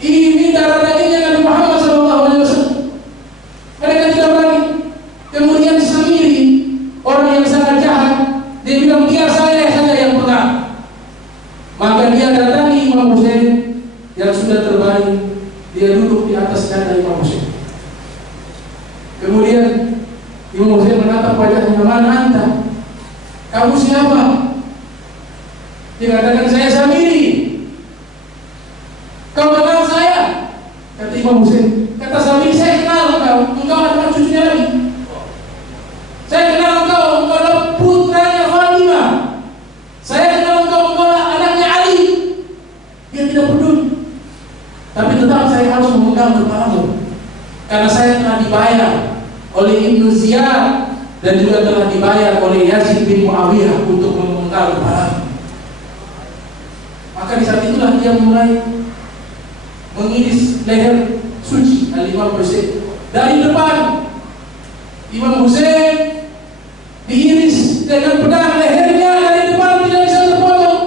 Ini darah dagingnya Nabi Muhammad sallallahu alaihi wasallam. Mereka tidak berani. Kemudian Samiri, orang yang sangat jahat, dia bilang, biar saya saja yang pegang. Maka dia datangi Imam Husain yang sudah terbaring. Dia duduk di atas dada Imam Husain. Kemudian Imam Husain menatap wajahnya, mana anta? Kamu siapa? Dia katakan, saya Samiri. Kau kenal saya? Kata Imam Husain. Kata Samiri, saya kenal engkau. Engkau adalah cucunya Nabi. Saya kenal engkau adalah putranya Fatimah. Saya kenal engkau adalah anaknya Ali. Dia tidak peduli. Tapi tetap saya harus memegang kepalamu, karena saya telah dibayar oleh Ibnu Ziyad dan juga telah dibayar oleh Yazid bin Muawiyah untuk memenggal kepalamu. Maka di saat itulah dia mulai mengiris leher suci Al-Imam Husain. Dari depan Imam Husain diiris dengan pedang, lehernya dari depan tidak bisa terpotong.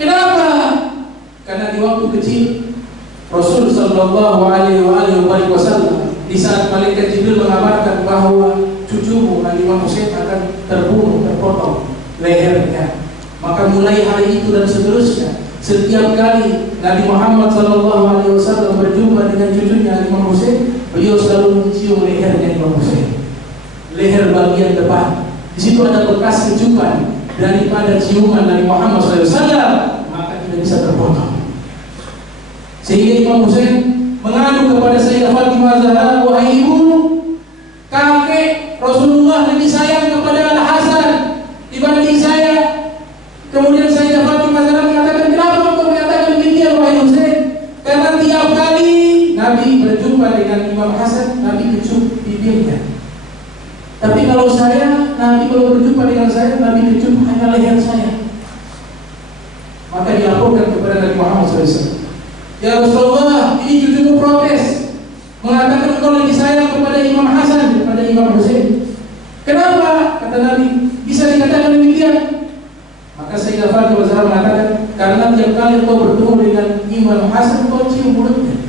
Kenapa? Karena di waktu kecil Rasul sallallahu alaihi wasallam, di saat malaikat Jibril mengabarkan bahwa cucumu Imam Husain akan terbunuh, terpotong lehernya, maka mulai hari itu dan seterusnya, setiap kali Nabi Muhammad SAW berjumpa dengan cucunya Imam Husain, beliau selalu mencium lehernya Imam Husain, leher bagian depan. Di situ ada bekas kecupan daripada ciuman Nabi Muhammad SAW, maka tidak bisa terpotong. Sehingga Imam Husain mengadu kepada Sayyidah Fatimah Zahra, wahai ibu, kakek Rasulullah lebih sayang kepada Al-Hasan dibanding saya. Kemudian Sayyidah Fatimah Zahra mengatakan, kenapa engkau mengatakan demikian wahai Husain? Karena tiap kali Nabi berjumpa dengan Imam Hasan, Nabi kecup bibirnya. Tapi kalau saya, Nabi kalau berjumpa dengan saya, Nabi berjumpa hanya leher saya. Maka dilaporkan kepada Nabi Muhammad SAW. Ya Rasulullah, ini cucumu protes, mengatakan engkau lebih sayang kepada Imam Hasan daripada Imam Husain. Kenapa? Kata Nabi, bisa dikatakan demikian. Maka Sayyidah Fatimah mengatakan, karena tiap kali engkau bertemu dengan Imam Hasan, engkau cium mulutnya.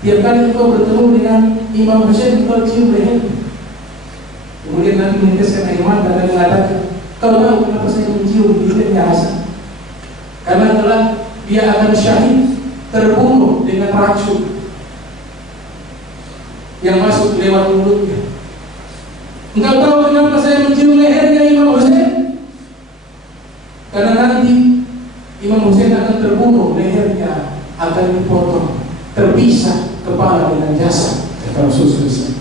Tiap kali engkau bertemu dengan Imam Husain, engkau cium lehernya. Kemudian Nabi meneteskan air mata dan mengatakan, kau tahu kenapa saya mencium bibirnya Hasan? Karena telah dia akan syahid, terbunuh dengan racun yang masuk lewat mulutnya. Engkau tahu kenapa saya mencium lehernya Imam Husain? Karena nanti Imam Husain akan terbunuh, lehernya akan dipotong, terpisah kepala dengan jasad, kata Rasulullah.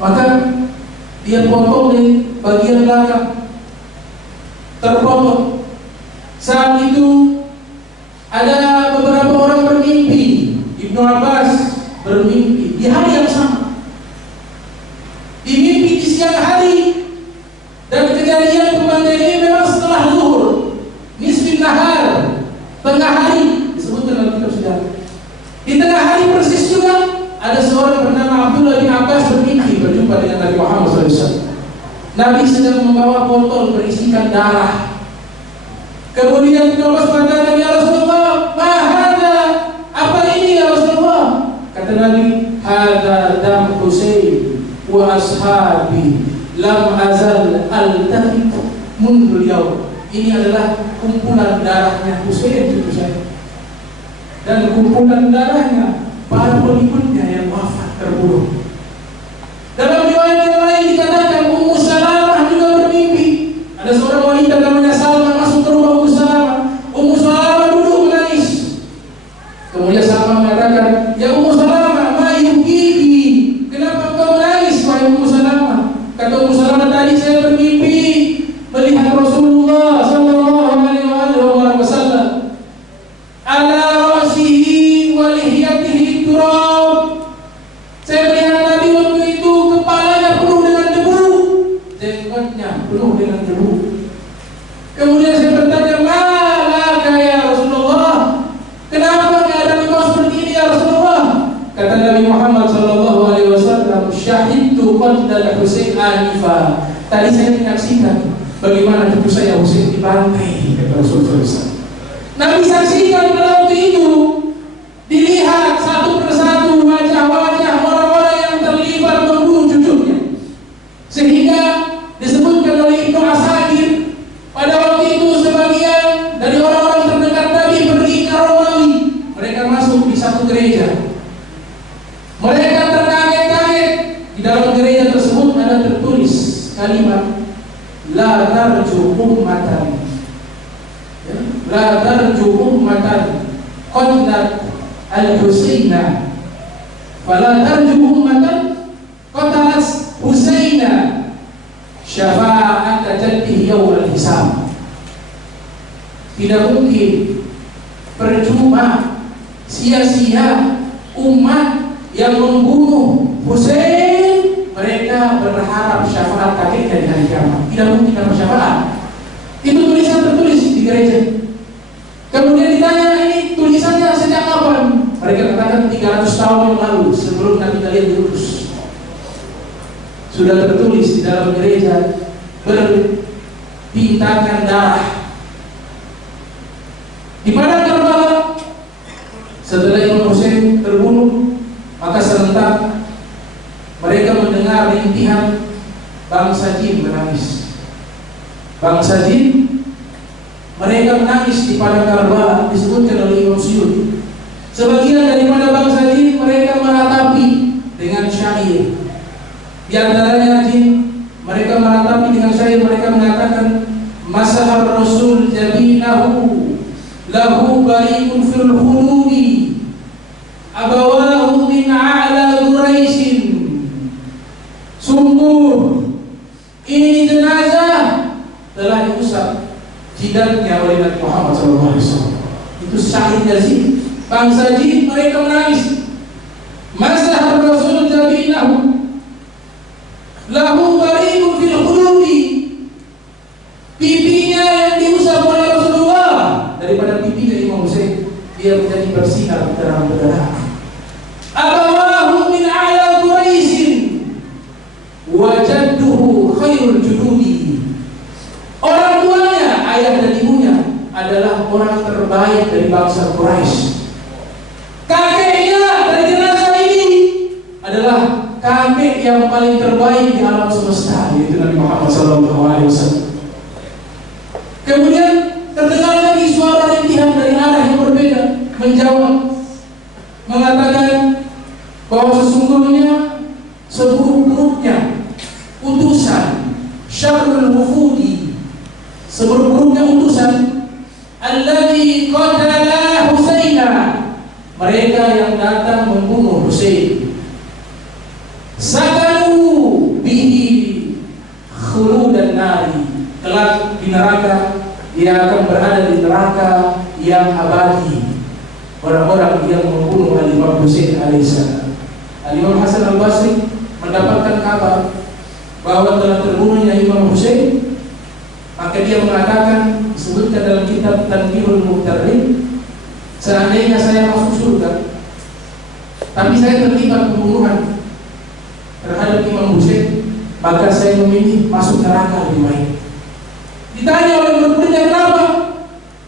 Maka dia potong di bagian belakang, terpotong. Saat itu ada beberapa orang bermimpi. Ibnu Abbas bermimpi di hari yang sama. Dimimpi di siang hari, dan kejadian pembantaian ini memang setelah zuhur, nisfin nahar, tengah hari, disebutkan dalam kitab sejarah. Di tengah hari persis juga ada seorang bernama Abdullah bin Abbas bermimpi berjumpa dengan Nabi Muhammad SAW. Nabi sedang membawa botol berisikan darah. Kemudian Ibnu Abbas mengatakan, ya Rasulullah, ma hadza? Apa ini ya Rasulullah? Kata Nabi, hadza dam Husain wa ashabi lam azal al-taqif mundu yaum. Ini adalah kumpulan darahnya Husain cucu saya, dan kumpulan darahnya para pengikutnya yang wafat terbunuh. Dalam riwayat yang lain dikatakan Ummu Salamah juga bermimpi. Ada seorang wanita namanya Salma masuk ke rumah Ummu Salamah. Ummu Salamah duduk menangis. Kemudian Salma mengatakan, ya Ummu Salamah, ma yubkiki? Kenapa engkau menangis wahai Ummu Salamah? Kata Ummu Salamah, tadi saya bermimpi melihat Rasulullah sallallahu alaihi wasallam ala ra'sihi wa lihiyatihi turab. Saya melihat Nabi waktu itu kepalanya penuh dengan debu, jenggotnya penuh dengan debu. Kemudian saya bertanya, malaka ya Rasulullah? Kenapa keadaan engkau seperti ini ya Rasulullah? Kata Nabi Muhammad sallallahu alaihi wasallam, syahidtu qatla Husain anifa. Tadi saya menyaksikan bagaimana cucu saya Husain dibantai, kata Rasulullah. Nabi saksikan pada waktu itu, dilihat satu persatu wajah-wajah orang-orang yang terlibat membunuh cucunya, sehingga disebutkan oleh Ibnu Asakir pada waktu itu sebagian dari orang-orang terdekat Nabi pergi ke Romawi. Mereka masuk di satu gereja. Mereka terkaget-kaget. Di dalam gereja tersebut ada tertulis kalimat la tarju ummatan, la tarju ummatan qaddat al-Husaina fala tarju ummatan qatalat Husaina syafa'at jaddihi yawm al-hisab. Tidak mungkin, percuma, sia-sia umat yang membunuh Husain mereka berharap syafaat kakeknya di hari kiamat. Tidak mungkin dapat syafaat. Itu tulisan tertulis di gereja. Kemudian ditanya, ini tulisannya sejak kapan? Mereka katakan 300 tahun yang lalu, sebelum Nabi kalian diutus. Sudah tertulis di dalam gereja, berbintangan darah. Di mana Karbala? Setelah Imam Husain terbunuh, maka serentak mereka mendengar rintihan bangsa jin menangis. Bangsa jin, mereka menangis di padang Karbala, disebutkan oleh Imam Suyuti. Sebagian daripada bangsa jin mereka meratapi dengan syair. Di antaranya jin, mereka meratapi dengan syair. Mereka mengatakan, masahar Rasul jabinahu lahu bari'un fil khuludi abawahu min a'la Quraisyin. Sungguh ini jenazah telah diusap jidatnya oleh Nabi Muhammad SAW. Itu syair dari bangsa jin, mereka menangis. Masahar Rasul jabinahu lahu qaribun fil khuluqi, pipinya yang diusap oleh Rasulullah daripada pipinya Imam Husain, dia menjadi bersinar terang benderang. Abawahu min a'la Quraisyin wa jadduhu khairul jududi, orang tuanya, ayah dan ibunya adalah orang terbaik dari bangsa Quraisy. Kakeknya dari jenazah ini adalah kakek yang paling terbaik di alam semesta, yaitu Nabi Muhammad SAW. Kemudian terdengar lagi suara rintihan dari arah yang berbeda menjawab, mengatakan bahwa sesungguhnya seburuk-buruknya utusan, syarrul wufudi, seburuk-buruknya utusan, alladzi qatala Husaina, mereka yang datang membunuh Husain, sakanu bihi khuludan nari, kelak di neraka, dia akan berada di neraka yang abadi. Orang-orang yang membunuh Al-Imam Husain alaihissalam. Al-Imam Hasan Al-Basri mendapatkan kabar bahwa telah terbunuhnya Imam Husain, maka dia mengatakan, disebutkan dalam kitab Tanbihul Muhtarin, seandainya saya masuk surga tapi saya terlibat pembunuhan terhadap Imam Husain, maka saya memilih masuk neraka lebih baik. Ditanya oleh murid-muridnya, kenapa?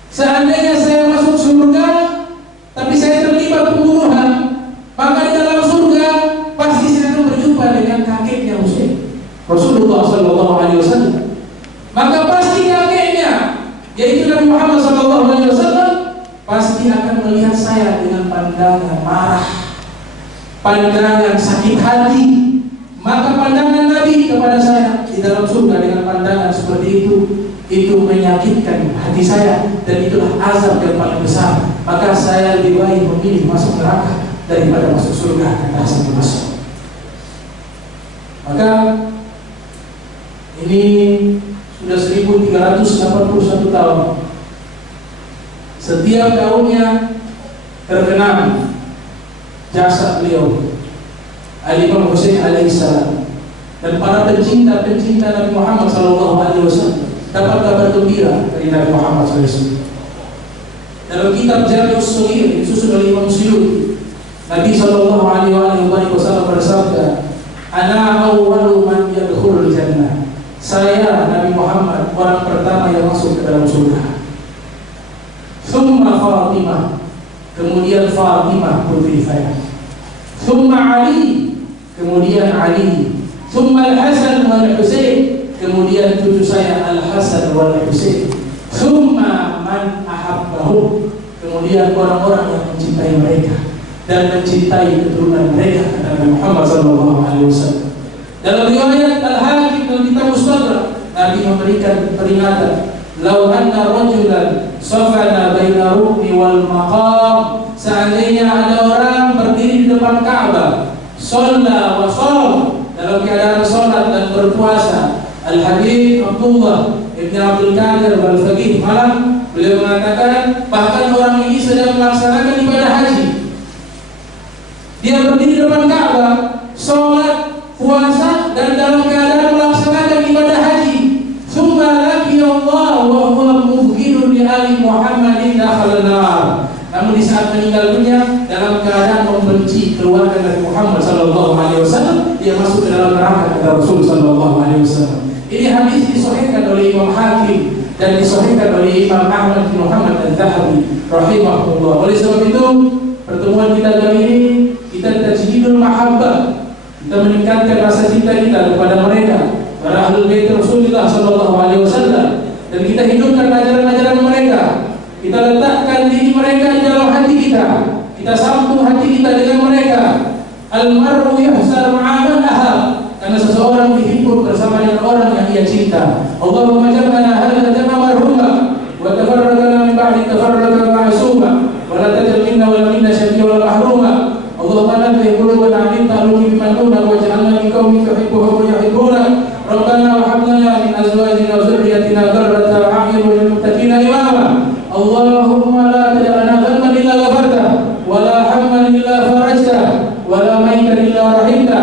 Seandainya saya masuk surga tapi saya terlibat pembunuhan, maka di dalam surga pasti saya akan berjumpa dengan kakeknya Husain, Rasulullah SAW. Maka pasti kakeknya, yaitu Nabi Muhammad SAW, pasti akan melihat saya dengan pandangan marah, pandangan sakit hati. Maka pandangan Nabi kepada saya di dalam surga dengan pandangan seperti itu menyakitkan hati saya, dan itulah azab yang paling besar. Maka saya lebih baik memilih masuk neraka daripada masuk surga, kata Hasan Basri. Maka ini sudah 1381 tahun. Setiap tahunnya terkenang jasa beliau Al-Imam Husain alaihissalam, dan para pencinta Nabi Muhammad SAW dapat kabar gembira dari Nabi Muhammad SAW. Dalam kitab Jami'us Shaghir disusun oleh Imam Suyuti, Nabi SAW bersabda, "Ana awwalu man yadkhulul jannah." Saya Nabi Muhammad orang pertama yang masuk ke dalam surga. Thumma Fatimah, kemudian Fatimah putri saya. Thumma Ali, kemudian Ali. Thumma Al-Hasan wal Husain, kemudian cucu saya Al-Hasan wal Husain. Thumma man ahabbahu, kemudian orang-orang yang mencintai mereka dan mencintai keturunan mereka, kata Nabi Muhammad SAW. Dalam riwayat Al-Hakim dan kitab Mustadrak, Nabi memberikan peringatan, "Lau anna rajulan safana baina rukni wal maqam," seandainya ada orang berdiri di depan Ka'bah, shalla wa sham, dalam keadaan salat dan berpuasa. Al-Habib Abdullah Ibn Abdul Qadir Al-Faqih malam, beliau mengatakan bahkan orang ini sedang melaksanakan ibadah haji. Dia berdiri di depan Ka'bah, salat, puasa, dan dalam keadaan melaksanakan ibadah haji. Tsumma laqiya Allah wa huwa mubghidun li ali Muhammadin dakhala an-nar. Namun di saat meninggal dunia dalam keadaan membenci keluarga Nabi Muhammad SAW, dia masuk ke dalam neraka, kata Rasul SAW. Ini hadis disahihkan oleh Imam Hakim dan disahihkan oleh Imam Ahmad bin Muhammad Al-Zahabi rahimahullah. Oleh sebab itu pertemuan kita kali ini kita tajdidul mahabbah, kita meningkatkan rasa cinta kita kepada mereka, para ahlul bait Rasulullah SAW, dan kita hidupkan ajaran-ajaran mereka. Kita letakkan diri mereka di dalam hati kita. Kita sambung hati kita dengan mereka. Al-mar'u yahsar ma'aman ahab, karena seseorang dihimpun bersama dengan orang yang ia cinta. Allahumma jam'ana hadha jam'a marhuma wa tafarraqna min ba'di tafarraqan ma'suma wa la tajal minna wa la minna syaqiyya wa la mahruma. Allahumma nabi qulubana min ta'alluqi biman duna waj'alna min qaumin tuhibbuhum wa yuhibbuna. Rabbana wa hab lana min azwajina wa dhurriyyatina qurrata a'yun waj'alna lil muttaqina imama. Allahumma la taj'alna dhanban illa ghafarta wa la hamman illa farajta wa la maytan illa rahimta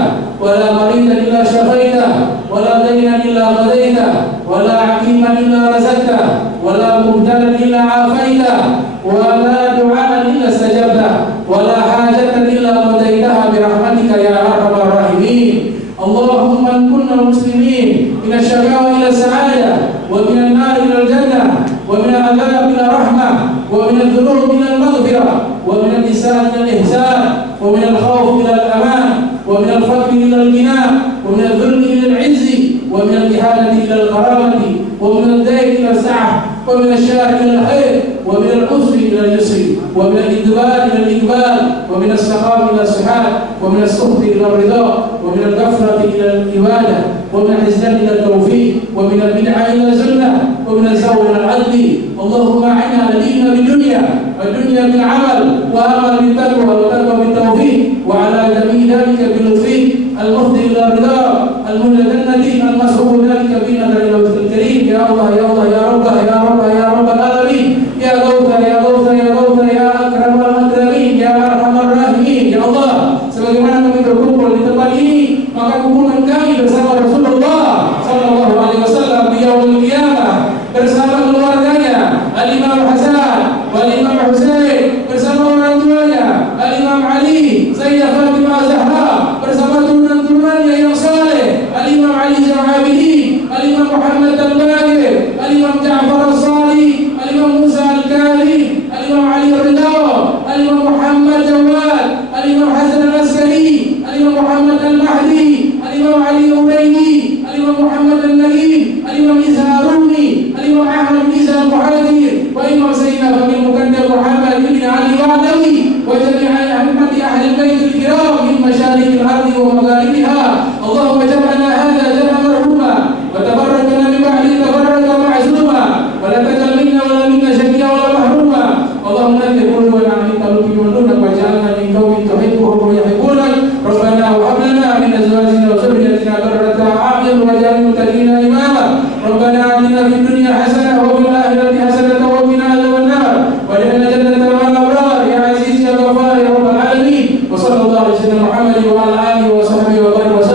العالمين. اللهم ان كنا مسلمين من الشقاوة إلى السعادة، ومن النار إلى الجنة، ومن العذاب إلى الرحمة، ومن الذنوب إلى المغفرة، ومن الإحسان إلى الإحسان، ومن الخوف إلى الأمان، ومن الفقر إلى الغنى، ومن الذل إلى العز، ومن الإهانة إلى الكرامة، ومن الضيق إلى السعة، ومن الشر إلى الخير، ومن العسر إلى اليسر، ومن الإدبار إلى الإقبال، ومن السخاء إلى السحاب، ومن السخط إلى الرضا، ومن الغفلة إلى العبادة، ومن الحزن إلى التوفيق، ومن البدعة إلى السنة، ومن الزور إلى العدل. اللهم أعنا على ديننا بالدنيا، والدنيا بالعمل، وأمل بالتقوى، والتقوى بالتوفيق، وعلى جميع ذلك بلطفك المفضي إلى الرضا المتجنة المسعود ذلك بنا إلى وجهك الكريم. يا الله يا الله يا رب يا رب يا رب العالمين، يا غوث يا غوث يا غوث يا أكرم الأكرمين، يا أرحم الراحمين. Ya Allah, sebagaimana kami berkumpul di tempat ini, maka kumpulan kami bersama Rasulullah sallallahu alaihi wasallam di yaumul qiyamah bersama keluarganya Al-Imam Hasan wal Imam Husain, bersama orang tuanya Al-Imam Ali, Sayyidah Fatimah Zahra, bersama turunan-turunannya yang saleh Al-Imam Ali Zainal Abidin, Al-Imam Muhammad Al-Baqir, Al-Imam Ja'far As-Sadiq, Al-Imam Musa Al-Kalim, Al-Imam Ali Ridha, Al-Imam Muhammad Jawad, Al-Imam Hasan Al-Askari, Al-Imam Muhammad Al-Mahdi, Al-Imam Ali Ubaidi, Al-Imam Muhammad Al-Naim, Al-Imam Isa Haruni, Al-Imam Ahmad bin Isa Al-Muhajir, wa Imam Sayyidina Fakir Muqaddam Muhammad bin Ali Wa'dawi, wa jami'a a'immati ahli al-bait al-kiram min masyarik al-ardi wa magharibiha. Allahumma jam'ana hadha jam'an marhuma, wa tabarrakna min ba'di tabarraka ma'zuma, wa la tajal minna wa la minna shakira wa la mahruma. Allahumma nabi qulubana min taluki wa dunna wa ja'alna min qawmin tuhibbuhum wa yuhibbunak. Rabbana wa hab lana min azwajina wa dhurriyyatina qurrata a'yun waj'alna muttaqina imama. Rabbana atina fid dunya hasanah wa fil akhirati hasanah wa qina adzabannar. Waj'alna jannatan ma'al abrar ya aziz ya ghafar ya rabbal alamin. Wa sallallahu alaihi wa sallam Muhammad wa ala alihi wa sahbihi wa barik wa